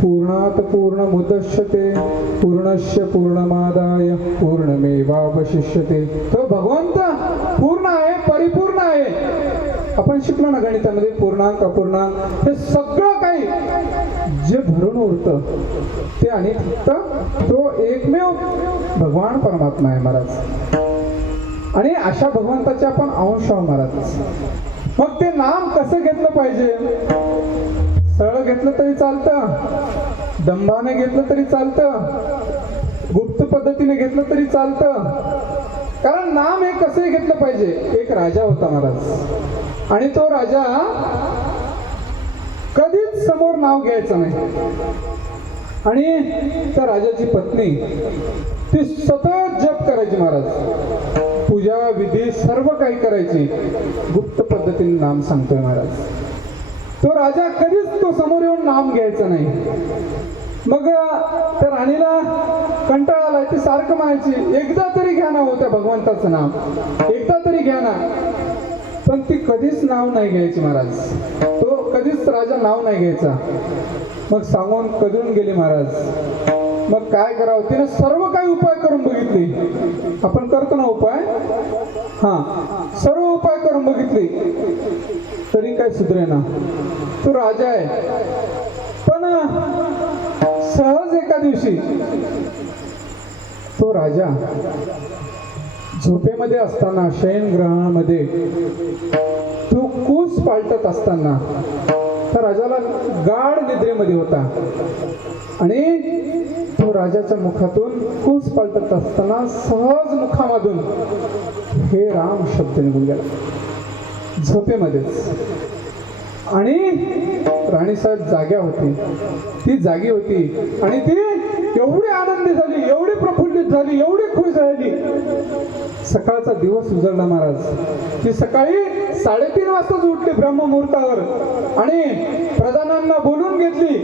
पूर्णात पूर्णमुदच्यते पूर्णस्य पूर्णमादाय पूर्णमेवावशिष्यते. तो भगवंत पूर्ण आहे, परिपूर्ण आहे. आपण शिकलो ना गणितामध्ये पूर्णांक अपूर्णांक हे सगळं काही जे भरून उरतं ते आणि फक्त तो एकमेव भगवान परमात्मा आहे महाराज. आणि अशा भगवंताचे आपण अंश आहोत महाराज. मग ते नाम कसं घेतलं पाहिजे? सरळ घेतलं तरी चालतं, दंभाने घेतलं तरी चालतं, गुप्त पद्धतीने घेतलं तरी चालतं. कारण नाम हे कसंही घेतलं पाहिजे. एक राजा होता महाराज, आणि तो राजा कधीच समोर नाव घ्यायचं नाही. आणि त्या राजाची पत्नी ती सतत जप करायची महाराज, पूजा विधी सर्व काही करायची, गुप्त पद्धतीने नाम सांगतोय महाराज. तो राजा कधीच तो समोर येऊन नाम घ्यायचं नाही. मग त्या राणीला कंटाळा आलाय, ती सारखं म्हणायची एकदा तरी घ्या ना होत्या भगवंताचं नाम, एकदा तरी घ्या ना. पण ती कधीच नाव नाही घ्यायची महाराज. तो कधीच राजा नाव नाही घ्यायचा. मग सांगून कधून गेली महाराज. मग काय करावं, तिने सर्व काही उपाय करून बघितले. आपण करतो ना उपाय, सर्व उपाय करून बघितले तरी काय सुधरेना. तो राजा आहे, पण सहज एका दिवशी तो राजा झोपेमध्ये असताना, शयनग्रहामध्ये तो कूस पालटत असताना त्या राजाला गाढ निद्रेमध्ये होता आणि तो राजाच्या मुखातून कूस पालटत असताना सहज मुखामधून हे राम शब्द निघून गेला झोपेमध्येच. आणि राणीसाहेब जाग्या होती, ती जागी होती आणि ती एवढी आनंदी झाली, एवढी प्रफुल्लित झाली, एवढी खुश झाली. सकाळचा दिवस उजळला महाराज. ती सकाळी 3:30 वाजताच उठली ब्रह्ममुहूर्तावर आणि प्रधानांना बोलून घेतली.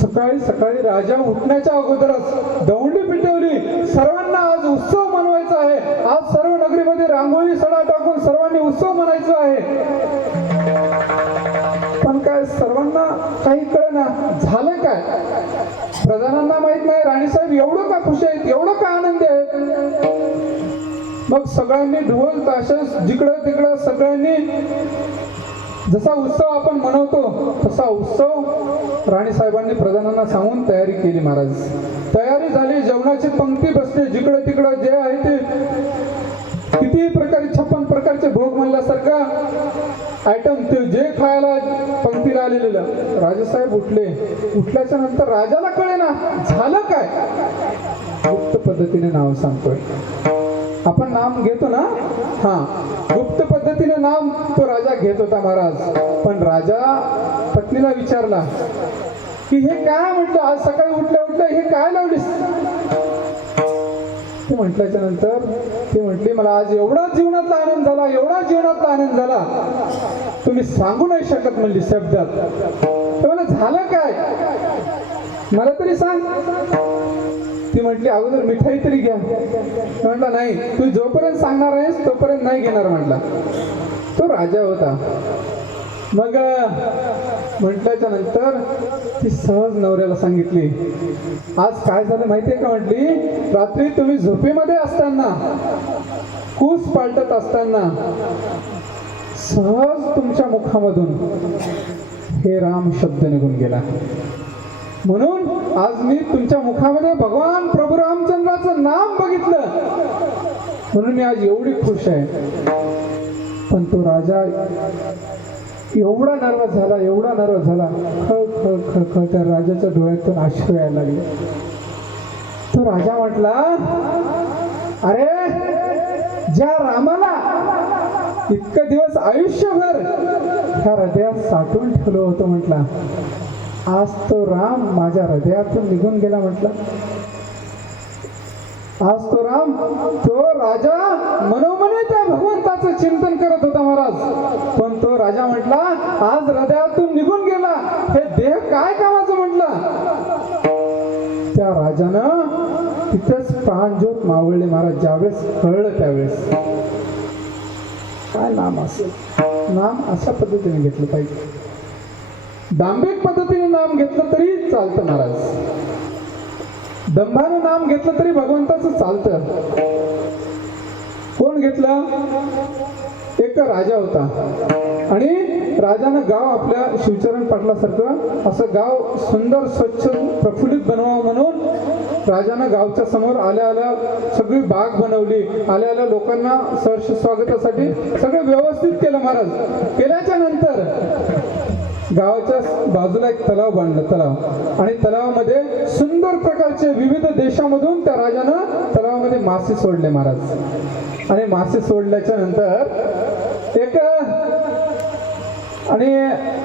सकाळी सकाळी राजा उठण्याच्या अगोदरच दौंडी पिटवली. सर्वांना आज उत्सव मनवायचा आहे, आज सर्व नगरीमध्ये रांगोळी सडा टाकून सर्वांनी उत्सव मनायचा आहे. पण काय सर्वांना काही कळना झालं काय. प्रधानांना माहित नाही राणीसाहेब एवढं का खुश आहेत, एवढं का आनंदी आहेत. मग सगळ्यांनी ढोल ताशा जिकडं तिकडं सगळ्यांनी जसा उत्सव आपण मनवतो तसा उत्सव राणीसाहेबांनी प्रधानांना सांगून तयारी केली महाराज. तयारी झाली, जेवणाची पंक्ती बसली, जिकडं तिकडं जे आहे ते किती प्रकारे 56 प्रकारचे भोग म्हणल्यासारखा आयटम ते जे खायला पंक्तीला आलेलं. राजासाहेब उठले. उठल्याच्या नंतर राजाला कळेना झालं काय. गुप्त पद्धतीने नाव सांगतोय. आपण नाम घेतो ना, गुप्त पद्धतीने नाम तो राजा घेत होता महाराज. पण राजा पत्नीला विचारला की हे काय म्हटलं, आज सकाळी उठल्या उठल्या हे काय लावलीस. ते म्हटल्याच्या नंतर ती म्हटली मला आज एवढा जीवनातला आनंद झाला, एवढा जीवनातला आनंद झाला तुम्ही सांगू नाही शकत म्हणली शब्दात. तर मला झालं काय मला तरी सांग. ती म्हटली अगोदर मिठाई तरी घ्या. म्हटलं नाही, तू जोपर्यंत सांगणार आहेस तोपर्यंत नाही घेणार म्हटला. तो राजा होता. मग म्हटल्याच्या नंतर ती सहज नवऱ्याला सांगितली आज काय झालं माहितीये का. म्हटली रात्री तुम्ही झोपेमध्ये असताना, कूस पालटत असताना सहज तुमच्या मुखामधून हे राम शब्द निघून गेला. म्हणून आज मी तुमच्या मुखामध्ये भगवान प्रभू रामचंद्राचं नाम बघितलं म्हणून मी आज एवढी खुश आहे. पण तो राजा एवढा नर्वस झाला, एवढा नर्वस झाला, खळ खळ खळ खळ त्या राजाच्या डोळ्यातून अश्रू यायला लागले. तो राजा म्हटला अरे ज्या रामाला इतकं दिवस आयुष्यभर ह्या हृदयात साठवून ठेवलं होतं म्हटला, आज तो राम माझ्या हृदयातून निघून गेला म्हटला. आज तो राम, तो राजा मनोमने त्या भगवंताचं चिंतन करत होता महाराज. पण तो राजा म्हटला आज हृदयातून निघून गेला, हे देह काय कामाचं म्हटला. त्या राजानं तिथेच प्राणज्योत मावळले महाराज. ज्यावेळेस कळलं त्यावेळेस काय नाम असेल. नाम अशा पद्धतीने घेतलं पाहिजे. दांभिक पद्धतीने नाम घेतलं तरी चालतं महाराज. दंभानं नाम घेतलं तरी भगवंताचं चालतं. कोण घेतलं. एक राजा होता आणि राजानं गाव आपल्या शिवचरण पाटलासारखं असं गाव सुंदर स्वच्छ प्रफुल्लित बनवावं म्हणून राजानं गावच्या समोर आल्या आल्या सगळी बाग बनवली. आल्या आल्या लोकांना सहर्ष स्वागतासाठी सगळं व्यवस्थित केलं महाराज. केल्याच्या नंतर गावाच्या बाजूला एक तलाव बांधला. तलाव आणि तलावामध्ये सुंदर प्रकारचे विविध देशामधून त्या राजानं तलावामध्ये मासे सोडले महाराज. आणि मासे सोडल्याच्या नंतर एक आणि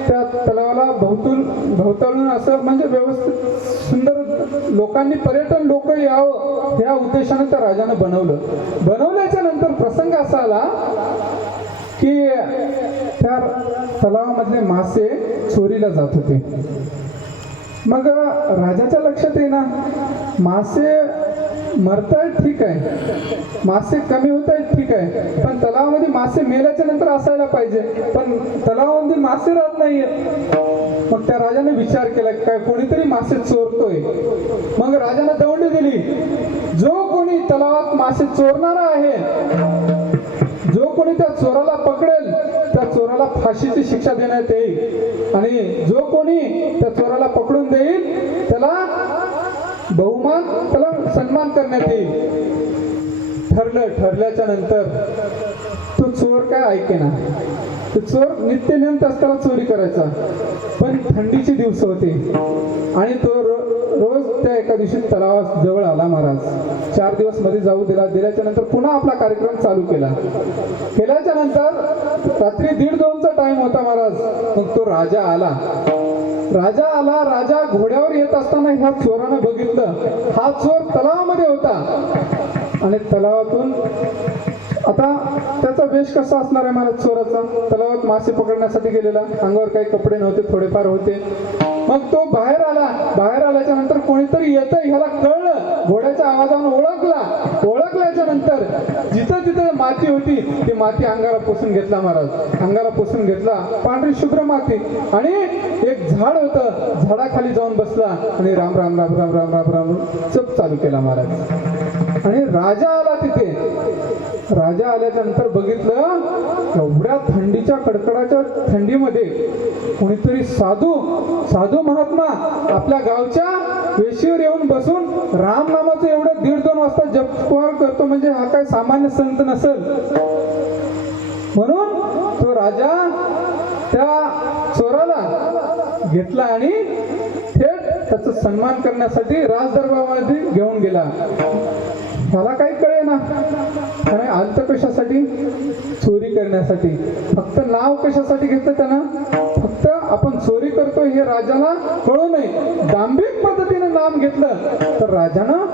त्या तलावाला भोवतालून असं म्हणजे व्यवस्थित सुंदर लोकांनी पर्यटन लोक यावं ह्या उद्देशाने त्या राजानं बनवलं. बनवल्याच्या नंतर प्रसंग असा आला की त्या तलावामधले मासे चोरीला जात होते. मग राजाच्या लक्षात येईना मासे मरतायत ठीक आहे, मासे कमी होत आहेत ठीक आहे, पण तलावामध्ये मासे मेल्याच्या नंतर असायला पाहिजे, पण तलावामध्ये मासे राहत नाहीये. मग त्या राजाने विचार केला की काय कोणीतरी मासे चोरतोय. मग राजाने दौंडी दिली, जो कोणी तलावात मासे चोरणारा आहे, जो कोणी त्या चोराला पकडेल त्या चोराला फाशीची शिक्षा देण्यात येईल आणि जो कोणी त्या चोराला पकडून देईल त्याला बहुमान, त्याला सन्मान करण्यात येईल. ठरल्याच्या नंतर तो चोर काय ऐकेना. तो चोर नित्य नेम त्याला चोरी करायचा. पण थंडीचे दिवस होते आणि तो रोज त्या एका दिवशी तलावाजवळ आला महाराज. 4 दिवस मध्ये जाऊ दिल्याच्या नंतर पुन्हा आपला कार्यक्रम चालू केल्याच्या नंतर रात्री 1:30-2चा टाइम होता महाराज. मग तो राजा आला. राजा घोड्यावर येत असताना ह्या चोरानं बघितलं. हा चोर तलावामध्ये होता आणि तलावातून आता त्याचा वेश कसा असणार आहे महाराज चोराचा. तलावात मासे पकडण्यासाठी गेलेला, अंगावर काही कपडे नव्हते, थोडेफार होते. मग तो बाहेर आल्याच्या नंतर कोणीतरी येतंय ह्याला कळलं. घोड्याच्या आवाजाने ओळखल्याच्या नंतर जिथं माती होती ती माती अंगाला पुसून घेतला महाराज. अंगाला पुसून घेतला, पांढरी शुभ्र माती. आणि एक झाड होतं, झाडाखाली जाऊन बसला आणि राम राम राम राम राम राम राम जप चालू केला महाराज. आणि राजा आला तिथे. राजा आल्याच्या नंतर बघितलं एवढ्या थंडीच्या कडकडाच्या थंडीमध्ये कोणीतरी साधू महात्मा आपल्या गावच्या वेशीवर येऊन बसून राम नामाचं एवढं 1:30-2 वाजता जपवार करतो म्हणजे हा काय सामान्य संत नसेल. म्हणून तो राजा त्या चोराला घेतला आणि थेट त्याचा सन्मान करण्यासाठी राजदरबारामध्ये घेऊन गेला. त्याला काही कळे ना, आणि आलत कशासाठी, चोरी करण्यासाठी. फक्त नाव कशासाठी घेतलं त्यानं, फक्त आपण चोरी करतो हे राजाला कळू नये. डांबिक पद्धतीने नाम घेतलं तर राजानं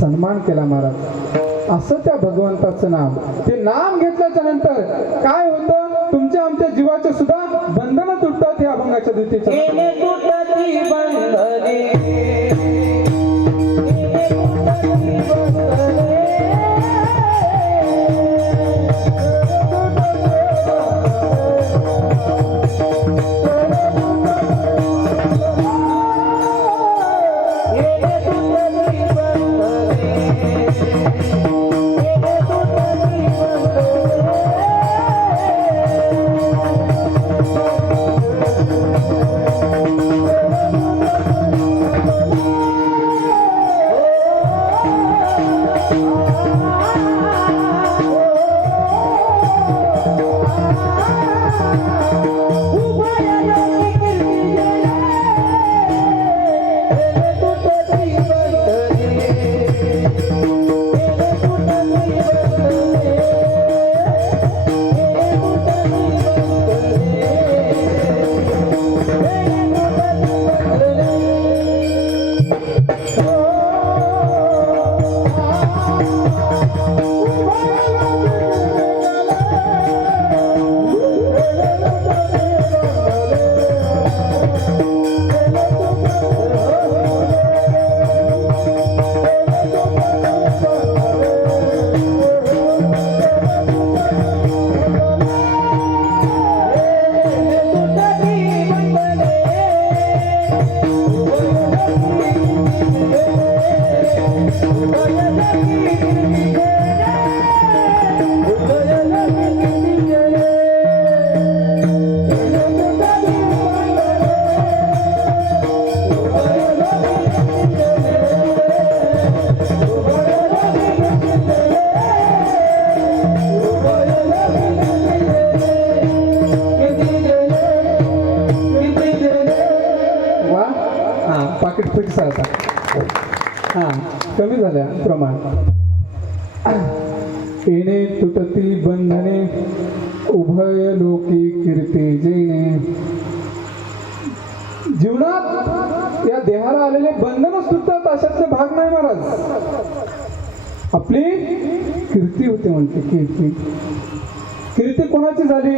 सन्मान केला महाराज. असं त्या भगवंताचं नाम. ते नाम घेतल्याच्या नंतर काय होतं, तुमच्या आमच्या जीवाचे सुद्धा बंधनं तुटतात. हे अभंगाच्या द्वितीयेचं पाकिट फिक्स आहे आता. कमी झाल्या प्रमाण. येणे तुटती बंधने उभय लोकी कीर्ती जैने. जीवनात या देहाला आलेले बंधनच तुटतात अशातले भाग नाही महाराज. आपली कीर्ती होते म्हणते. कीर्ती कोणाची झाली,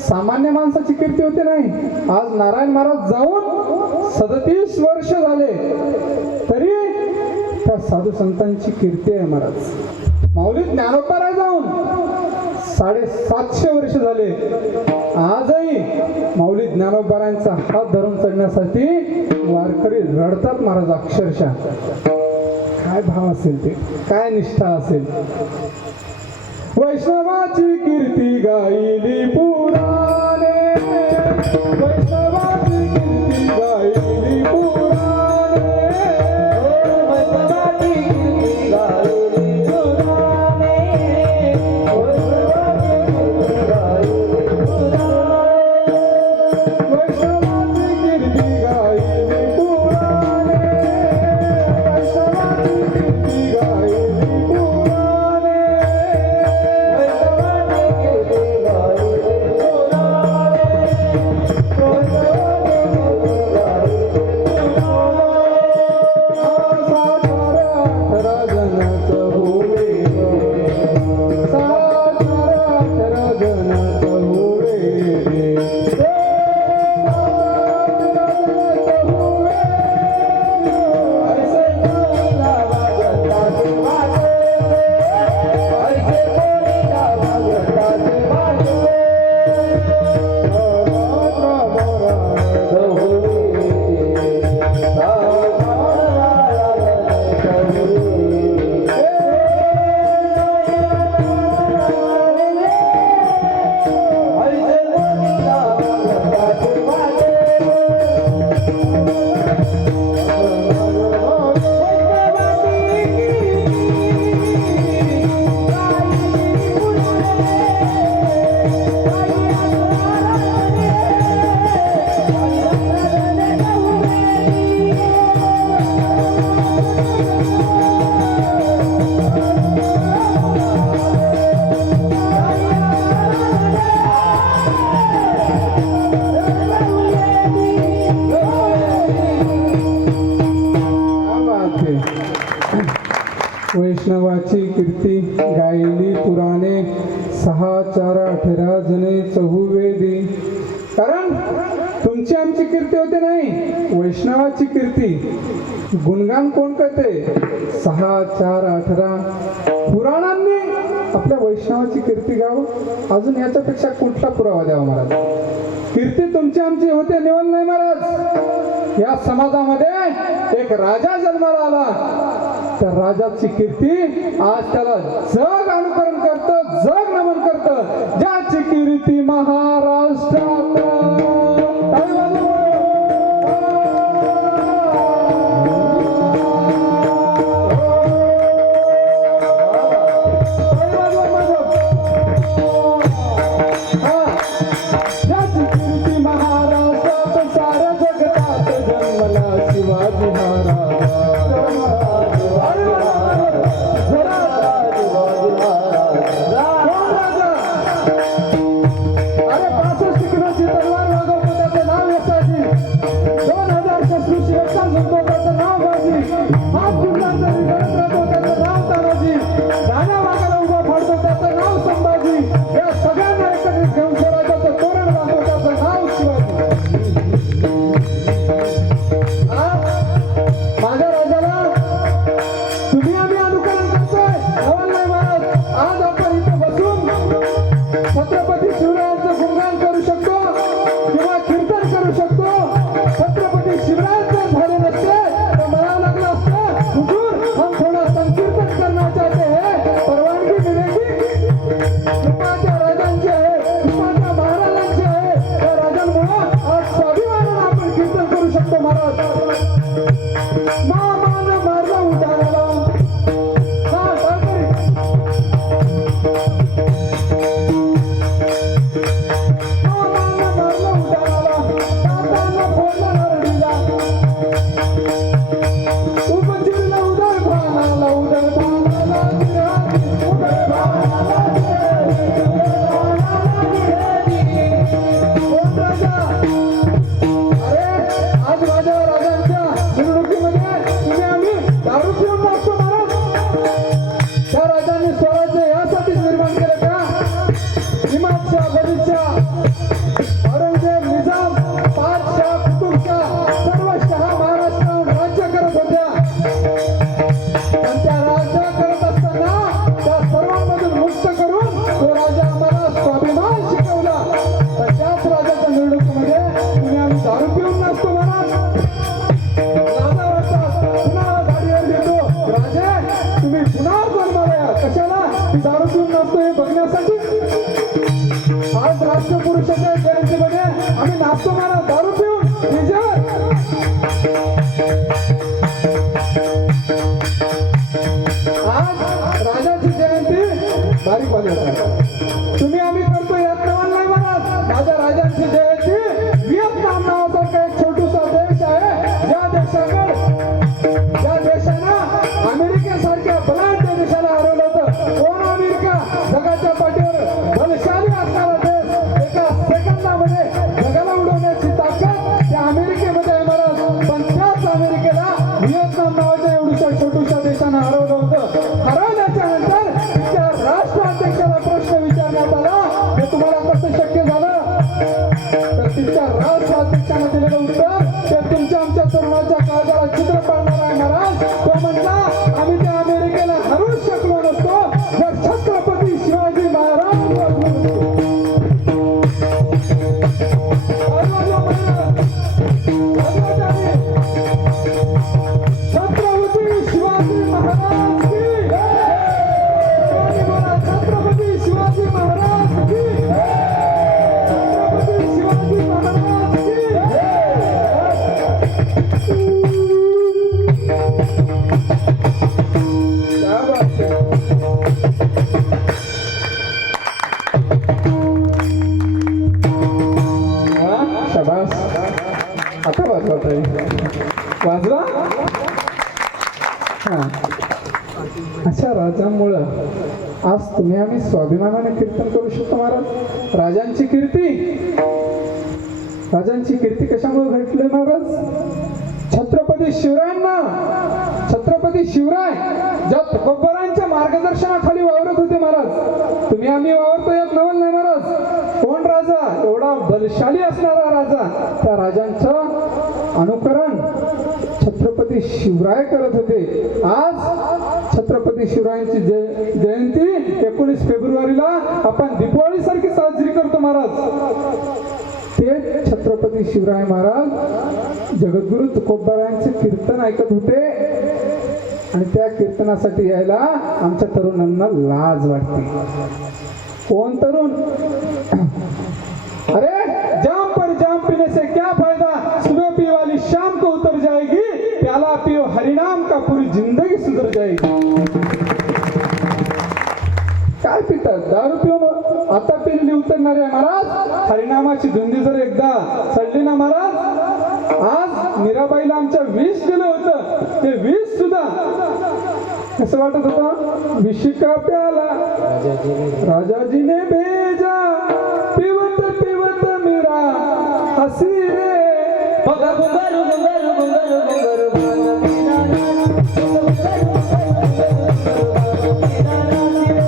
सामान्य माणसाची कीर्ती होते नाही. आज नारायण महाराज जाऊन 37 वर्ष झाले तरी त्या साधू संतांची कीर्ती आहे महाराज. माऊली ज्ञानोबा जाऊन 750 वर्ष झाले आजही माऊली ज्ञानोबारांचा हात धरून चढण्यासाठी वारकरी रडतात महाराज अक्षरशः. काय भाव असेल ते, काय निष्ठा असेल. वैष्णवाची कीर्ती गायली पुराणे, वैष्णवाची कीर्ती गायली पुराणे, वैष्णवाची कीर्ती गायली पुराणे, वैष्णवाची कीर्ती गायली पुराणे, वैष्णवाची कीर्ती गायली पुराणे, वैष्णवाची कीर्ती गायली पुराणे. वैष्णवाची कीर्ती गायली पुराणे, 6 4 18 जणे चहुवेदी. कारण तुमची आमची कीर्ती होते नाही, वैष्णवाची कीर्ती. गुणगान कोण करते? 6 4 18 पुराणांनी आपल्या वैष्णवाची कीर्ती गावं. अजून याच्यापेक्षा कुठला पुरावा द्यावा महाराज? कीर्ती तुमची आमची होते निवल नाही महाराज. या समाजामध्ये एक राजा जन्माला आला, त्या राजाची कीर्ती आज त्याला जग अनुकरण करतं, जग नमन करतं. ज्याची कीर्ती महाराष्ट्रात ज्याची कीर्ती महाराष्ट्रात साऱ्या जगतात जन्मला शिवाजी महाराज. अरे 65 किलोची तलवार वाजवतो हुशार जन्माला या. कशाला? ती दारू पिऊन नसतो हे बघण्यासाठी. आज राष्ट्रपुरुषाच्या जयंतीमध्ये आम्ही नाचतो मला दारू पिऊन डीजेवर. आज राजाची जयंती बारीक वाजवतात. तुम्ही आम्ही करतो यात नवल नाही म्हणत. माझ्या राजांची जयंती व्हिएतनाम नावासारखा एक छोटूसा देश आहे, ज्या देशानं अमेरिकेसारख्या बलाढ्य देशाला हरवलं होतं. कोण अमेरिका? जगाच्या पाठीवर बलशाली असणारा देश. एका सेकंदामध्ये जगाला उडवण्याची ताकद त्या अमेरिकेमध्ये आहे महाराज. पण त्याच अमेरिकेला व्हिएतनाम नावाच्या एवढ्या छोटूशा देशानं हरवलं होतं. हरवल्याच्या नंतर त्या राष्ट्राध्यक्षाला प्रश्न विचारण्यात आला, हे तुम्हाला कसं शक्य झालं? तर तिच्या राष्ट्राध्यक्षाने दिलेलं उत्तर ते तुमच्या आमच्या तरुणाच्या काळजाला चित्र पाडणार आहे महाराज. तो म्हटला, आम्ही त्या अमेरिकेला हरवूच शकलो नसतो जर छत्रपती शिवाजी महाराज वाचलो नसतो. वाजवा महाराज, वाजवा त्यांनी. छत्रपती शिवाजी महाराज की जय. बोला, छत्रपती शिवाजी महाराज की जय. छत्रपती शिवाजी महाराज की जय. क्या बात है. हा, शाबास. आता वाजवा ताई, वाजवा. हा, अशा राजांमुळं आज तुम्ही आम्ही स्वाभिमानाने कीर्तन करू शकतो महाराज. राजांची कीर्ती कशामुळे घडली महाराज? छत्रपती शिवराय ज्या तुकोबरांच्या मार्गदर्शनाखाली वावरत होते महाराज. तुम्ही आम्ही वावरतो यात नवल नाही महाराज. कोण राजा? एवढा बलशाली असणारा राजा. त्या राजांचं अनुकरण छत्रपती शिवराय करत होते. आज छत्रपती शिवरायांची जयंती 19 फेब्रुवारीला आपण दीपावली सारखी साजरी करतो महाराज. ते छत्रपती शिवराय महाराज जगद्गुरु तुकोबारायांचे कीर्तन ऐकत होते आणि त्या कीर्तनासाठी यायला आमच्या तरुणांना लाज वाटते. कोण तरुण? अरे जाम पर जाम पीने से क्या फायदा, सुबह पी वाली शाम को उतर जाएगी, प्याला पियो हरिनाम का पूरी जिंदगी सुधर जाएगी. काय पितात? दारू पिऊन आता पिलेली उतरणारे महाराज. हरिनामाची धुंदी जर एकदा चढली ना महाराज. आज मीराबाईला आमच्या विष दिलं होतं, ते विष सुद्धा कसं वाटत होतं? विषी का प्याला राजाजीने भेजा, पिवत पिवत मीरा हसी रे. बघा गुंगर गुंगर गुंगर गुंगर भांग मीरा नाच. गुंगर गुंगर गुंगर मीरा नाच रे.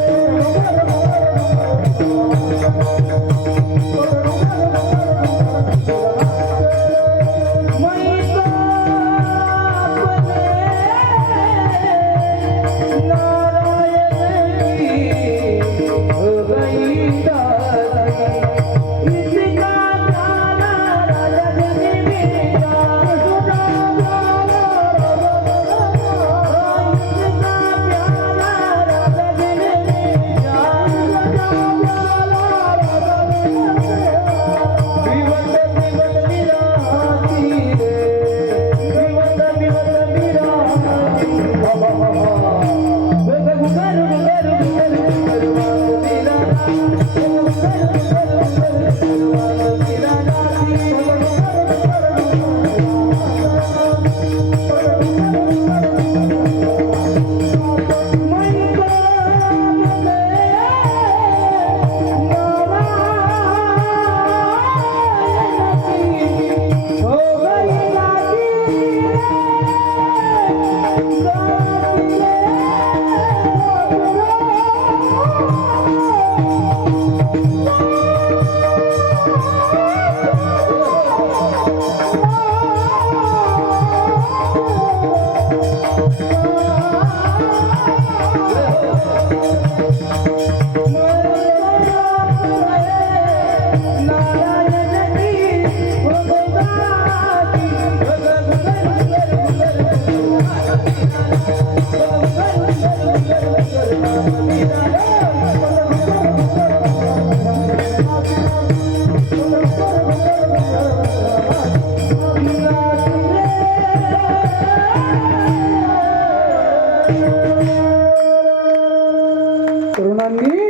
तरुणांनी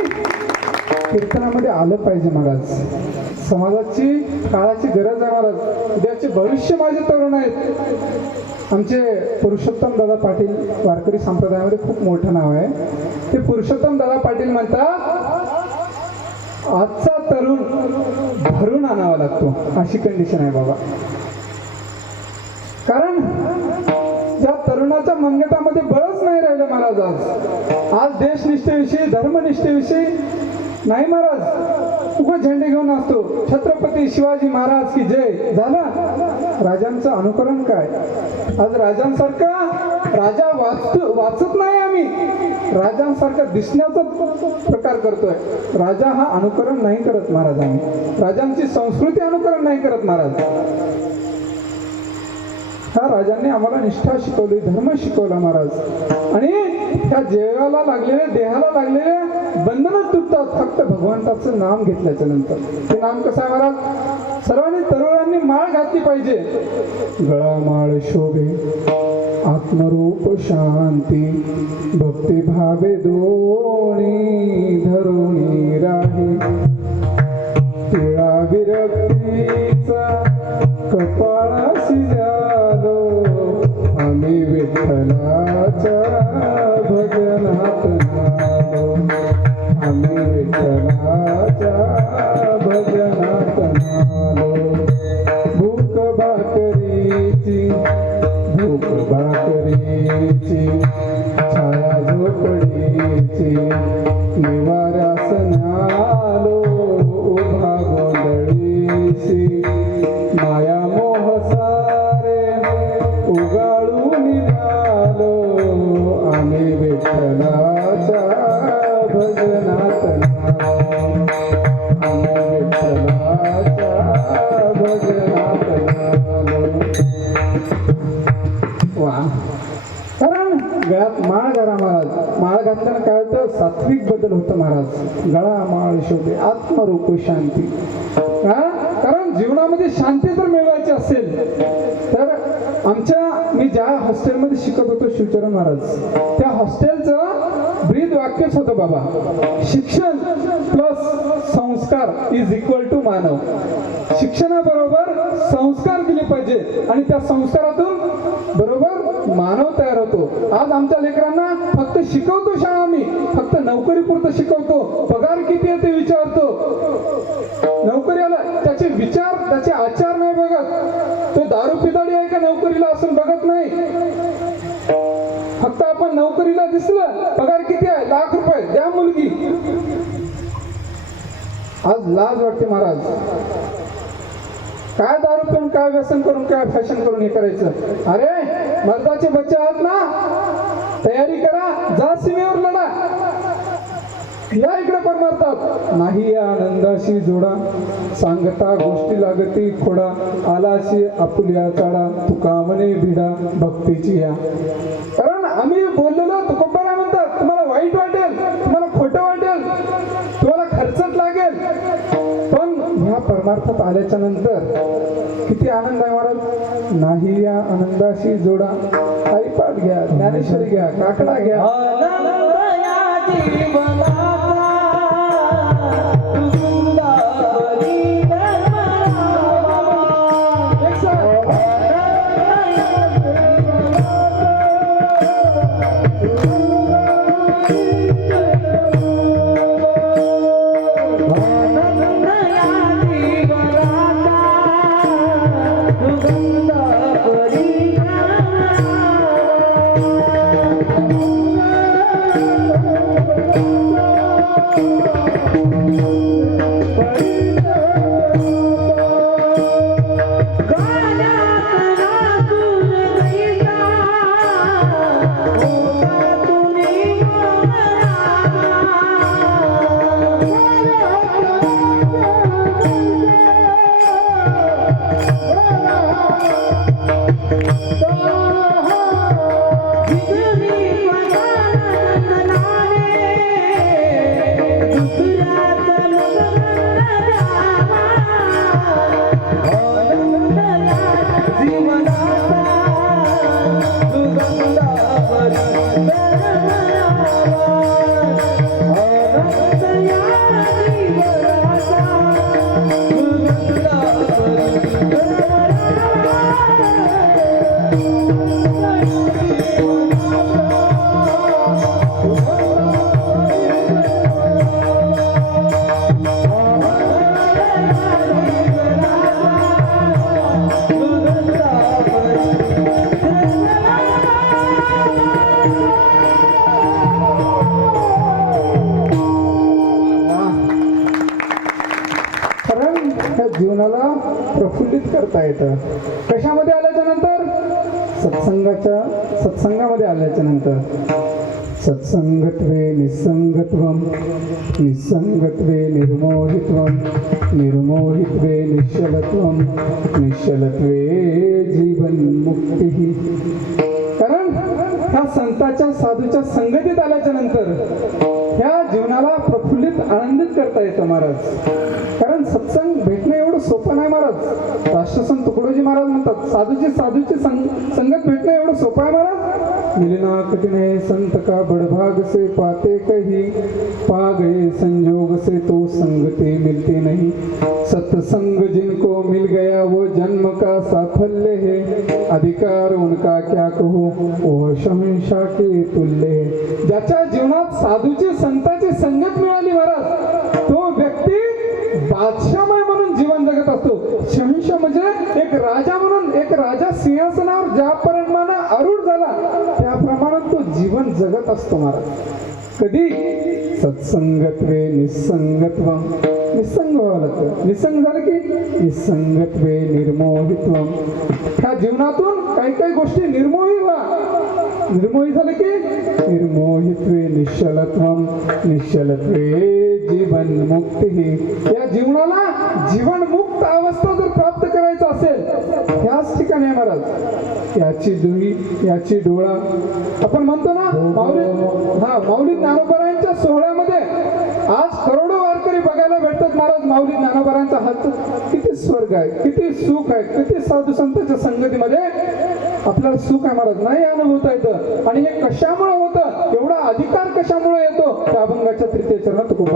कीर्तनामध्ये आलं पाहिजे महाराज. समाजाची काळाची गरज आहे महाराज. उद्याचे भविष्य माझे तरुण आहेत. आमचे पुरुषोत्तम दादा पाटील वारकरी संप्रदायामध्ये खूप मोठं नाव आहे. ते पुरुषोत्तम दादा पाटील म्हणतात आजचा तरुण भरून आणावा लागतो, अशी कंडिशन आहे बाबा. कारण ज्या तरुणाच्या मनगटामध्ये बळच नाही राहिलं महाराज. आज देशनिष्ठेविषयी धर्मनिष्ठेविषयी नाही महाराज. उगा झेंडे घेऊन असतो छत्रपती शिवाजी महाराज की जय झालं. राजांचं अनुकरण काय? आज राजांसारखा राजा वाचत नाही आम्ही. राजांसारखा दिसण्याचा प्रकार करतोय. राजा हा अनुकरण नाही करत महाराज. आम्ही राजांची संस्कृती अनुकरण नाही करत महाराज. ह्या राजांनी आम्हाला निष्ठा शिकवली, धर्म शिकवला महाराज. आणि त्या जीवाला लागलेले, देहाला लागलेले बंधनं तुटतात फक्त भगवंताचं नाम घेतल्याच्या नंतर. ते नाम कसं आहे महाराज? सर्वांनी तरुणांनी माळ घातली पाहिजे. गळा माळ शोभे आत्मरूप शांती, भक्ती भावे दोणी धरुणी राही. तिळा विरक्तीचा कपाळाशी झालो, आम्ही विठ्ठलाच्या भजनात नालो. आम्ही विठ्ठलाच्या भजनात नालो. भूक भाकरीची छाया झोपडीची निवाऱ्यास न्यालो. उभा गोंधळीशी माया मोह सारे उगाळून निघालो. आम्ही विठ्ठलाच्या भजनात नालो. आम्ही विठ्ठलाच्या भजनात नालो. वा. कारण गळ्यात माळ घाला महाराज. माळ घातल्यानं काय होतं? सात्विक बदल होतं महाराज. गळा माळ शोभे आत्मरूप शांती. कारण जीवनामध्ये शांती जर मिळवायची असेल तर मी ज्या हॉस्टेलमध्ये शिकत होतो शिवचरण महाराज, त्या हॉस्टेलचं ब्रीद वाक्यच होतं बाबा, शिक्षण प्लस संस्कार इज इक्वल टू मानव. शिक्षणाबरोबर संस्कार दिले पाहिजे आणि त्या संस्कारातून बरोबर मानव तयार होतो. आज आमच्या लेकरांना फक्त शिकवतो शाळा, आम्ही फक्त नोकरीपुरतं शिकवतो. पगार किती आहे ते विचारतो. नोकरीला त्याचे विचार, त्याचे आचार नाही बघत. तो दारू पिदाडी आहे का नोकरीला असून बघत नाही. फक्त आपण नोकरीला दिसलं, पगार किती आहे? ₹1,00,000 द्या मुलगी. आज लाज वाटते महाराज. काय दारू पिऊन, काय व्यसन करून, काय फॅशन करून हे करायचं? अरे मर्दाचे बच्चे आहात ना, तयारी करा, जा सीमेवर लढा. या इकडे पण मारतात. नाही या आनंदाशी जोडा, सांगता गोष्टी लागती खोडा. आलाशी आपुल्या चाडा, तुका म्हणे भिडा भक्तीची या. कारण आम्ही बोललेलो तुकोबाला म्हणतात, तुम्हाला वाईट वाटेल, तुम्हाला खोटं वाटेल, तुम्हाला खर्चच लागेल, पण ह्या परमार्थात आल्याच्या नंतर किती आनंद आहे महाराज. नाही या आनंदाशी जोडा. हरिपाठ घ्या, ज्ञानेश्वरी घ्या, काकडा घ्या. जीवनाला प्रफुल्लित करता येतं. कशामध्ये आल्याच्या नंतर? सत्संगामध्ये आल्याच्या नंतर. सत्संगत्वे निसंगत्वम, निसंगत्वे निर्मोहित्वम, निर्मोहित्वे निश्चलत्वम, निश्चलत्वे जीवन मुक्ती. कारण ह्या संतांच्या साधूच्या संगतीत आल्याच्या नंतर ह्या जीवनाला प्रफुल्लित आनंदित करता येतं महाराज. कारण सत्संग भेटणं एवढं सोपं नाही महाराज. राष्ट्रसंत तुकडोजी महाराज म्हणतात साधूची संगत भेटणं एवढं सोपं आहे महाराज. मिलना कठिन है संत का बड़भाग से, पाते कही पा गए संयोग से, तो संगति मिलती नहीं. सत्संग जिनको मिल गया वो जन्म का साफल्य है, अधिकार उनका क्या कहो वो शहंशाह के तुल्य है. ज्याच्या जीवनात साधूची संतांची संगत मिळाली महाराज, तो व्यक्ती बादशाहमय म्हणून जीवन जगत असतो. शहंशाह म्हणजे एक राजा म्हणून, एक राजा सिंहासनावर ज्या प्रमाणे आरूढ झाला त्याप्रमाणे तो जीवन जगत असतो महाराज. कधी? सत्संगत्वे निसंगत्वम, निसंग व्हावं लागतं. निसंग झालं की निसंगत्वे निर्मोहित्वम. ह्या जीवनातून काही काही गोष्टी निर्मोही व्हा. निर्मोही झालं की निर्मोहित्वे निश्चलत्वम, निश्चलत्वे जीवन मुक्ती. या जीवनाला जीवनमुक्त अवस्था जर प्राप्त करायचं असेल ह्याच ठिकाणी आहे महाराज. याची दुही याची डोळा आपण म्हणतो ना माऊली ज्ञानोबरायांच्या सोहळ्यामध्ये आज करोडो वारकरी बघायला भेटतात महाराज. माऊली ज्ञानोबरायांचा हात किती स्वर्ग आहे, किती सुख आहे, किती साधू संतांच्या संगतीमध्ये आपल्याला सुख आहे महाराज. नाही अनुभवता येतं. आणि हे कशामुळे होतं, एवढा अधिकार कशामुळे येतो, त्या अभंगाच्या तृतीय चरणात तुकोबा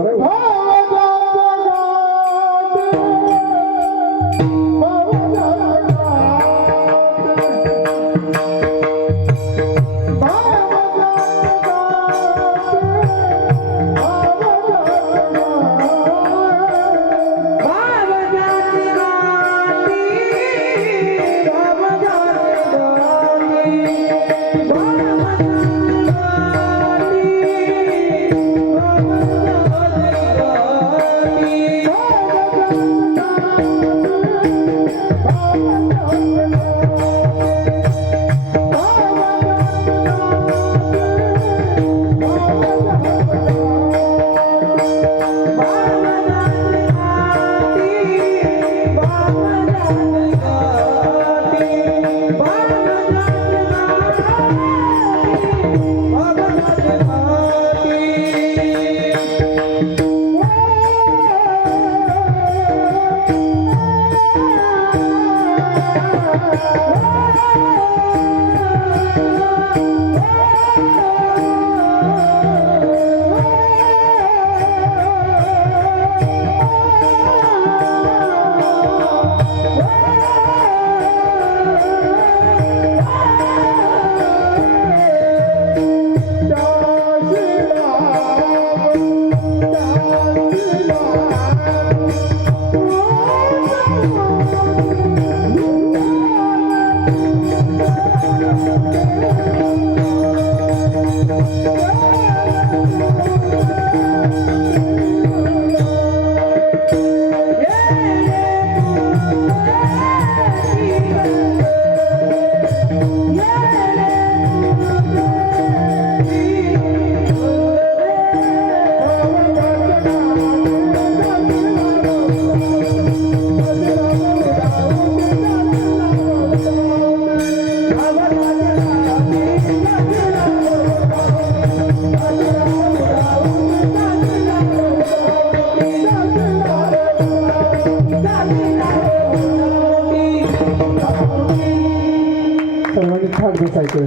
सर्वांनी थाट बसायचं.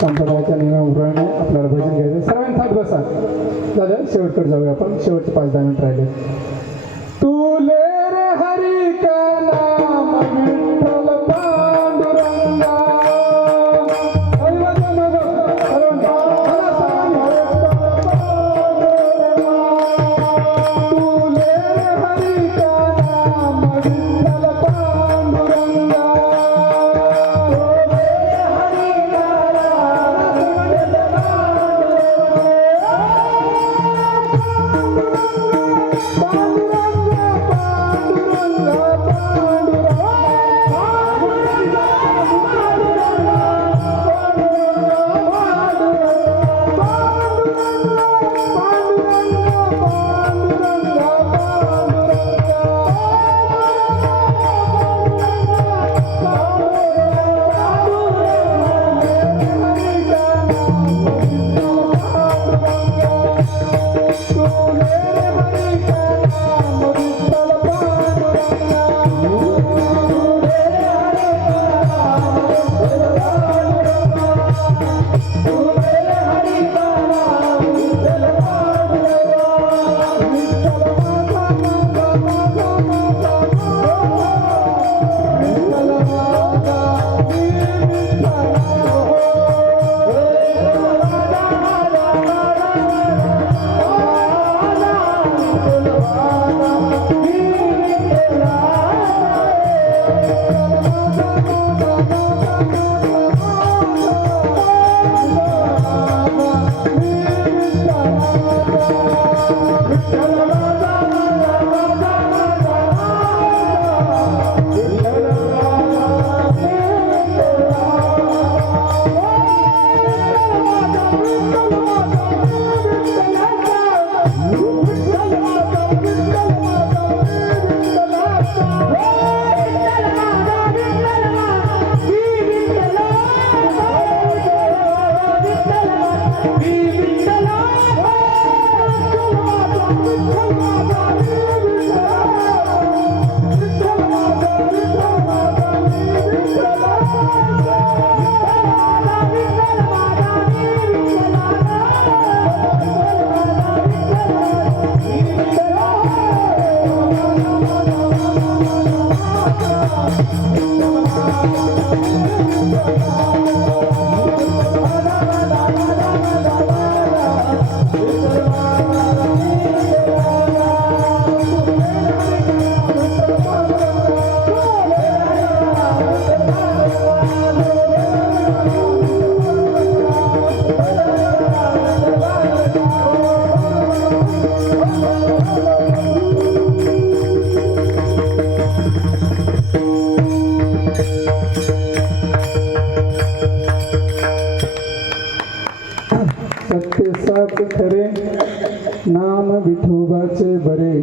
संप्रदायाच्या नियमाप्रमाणे आपल्याला भजन घ्यायचं. सर्वांनी थाट बसा. झालं, शेवटकडे जाऊया आपण. शेवटचे 5-10 मिनिट राहिले. तुले रे हरी का नाम विठ्ठल पांडुरंगा. तुले रे हरी का नाम विठ्ठल पांडुरंगा. Bye. सत्य सात खरे नाम विठोबाचे बरे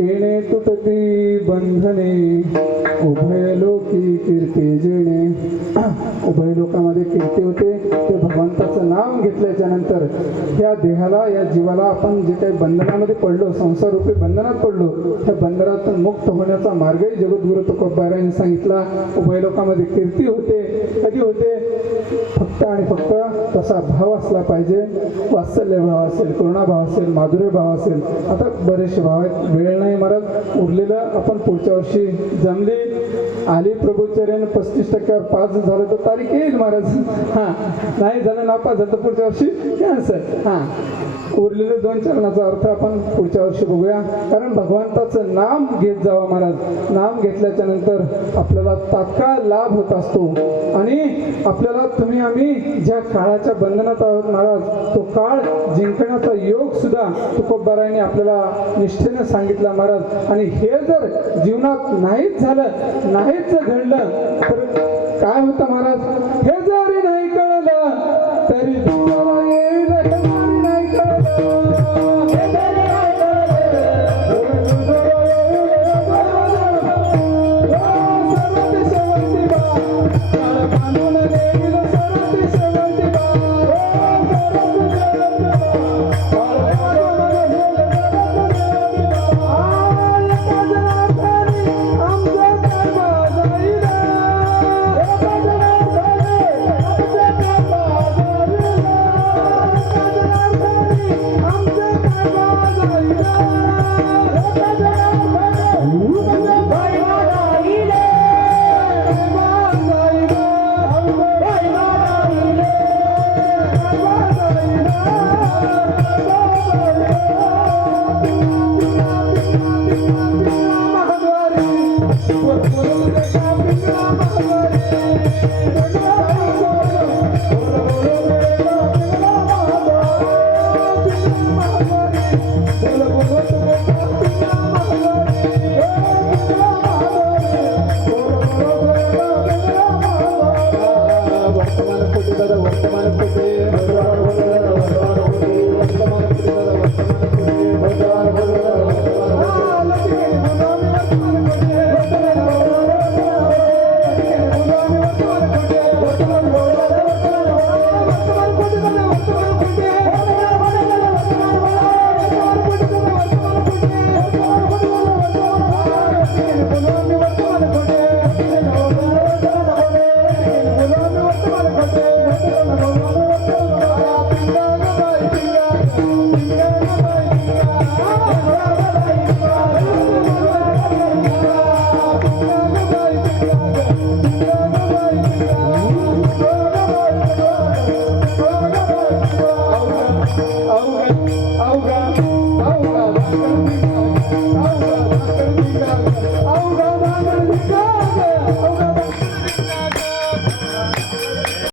येणे तुटती बंधने उभय लोकी कीर्ती जेणे उभय लोकांमध्ये कीर्ती होते ते भगवंताचं नाव घेतल्याच्या नंतर या देहाला या जीवाला आपण जे काही बंधनामध्ये पडलो संसार रूपी बंधनात पडलो त्या बंधनातून मुक्त होण्याचा मार्गही जगद्गुरु तुकोबा यांनी सांगितला. उभय लोकांमध्ये कीर्ती होते. कधी होते? फक्त आणि फक्त तसा भाव असला पाहिजे. वात्सल्य भाव असेल, करुणा भाव असेल, माधुर्य भाव असेल. आता बरेचसे भाव आहेत, वेळ नाही महाराज. उरलेलं आपण पुढच्या वर्षी जमली आली प्रभुचर्याने 35% 5 झालं तर तारीख येईल महाराज. हां नाही झालं नापास झालं तर पुढच्या वर्षी कॅन्सल. हां उरलेले 2 चरणाचा अर्थ आपण पुढच्या वर्षी बघूया. कारण भगवंताचं नाम घेत जावं महाराज. नाम घेतल्याच्या नंतर आपल्याला तात्काळ लाभ होत असतो आणि आपल्याला तुम्ही आम्ही ज्या काळाच्या बंधनात आहोत महाराज तो काळ जिंकण्याचा योग सुद्धा तुकोबारायांनी आपल्याला निष्ठेने सांगितला महाराज. आणि हे जर जीवनात नाहीच झालं नाहीच घडलं तर काय होतं महाराज? हे जरी नाही कळलं तरी तुम्हाला येईल नाही कळलं.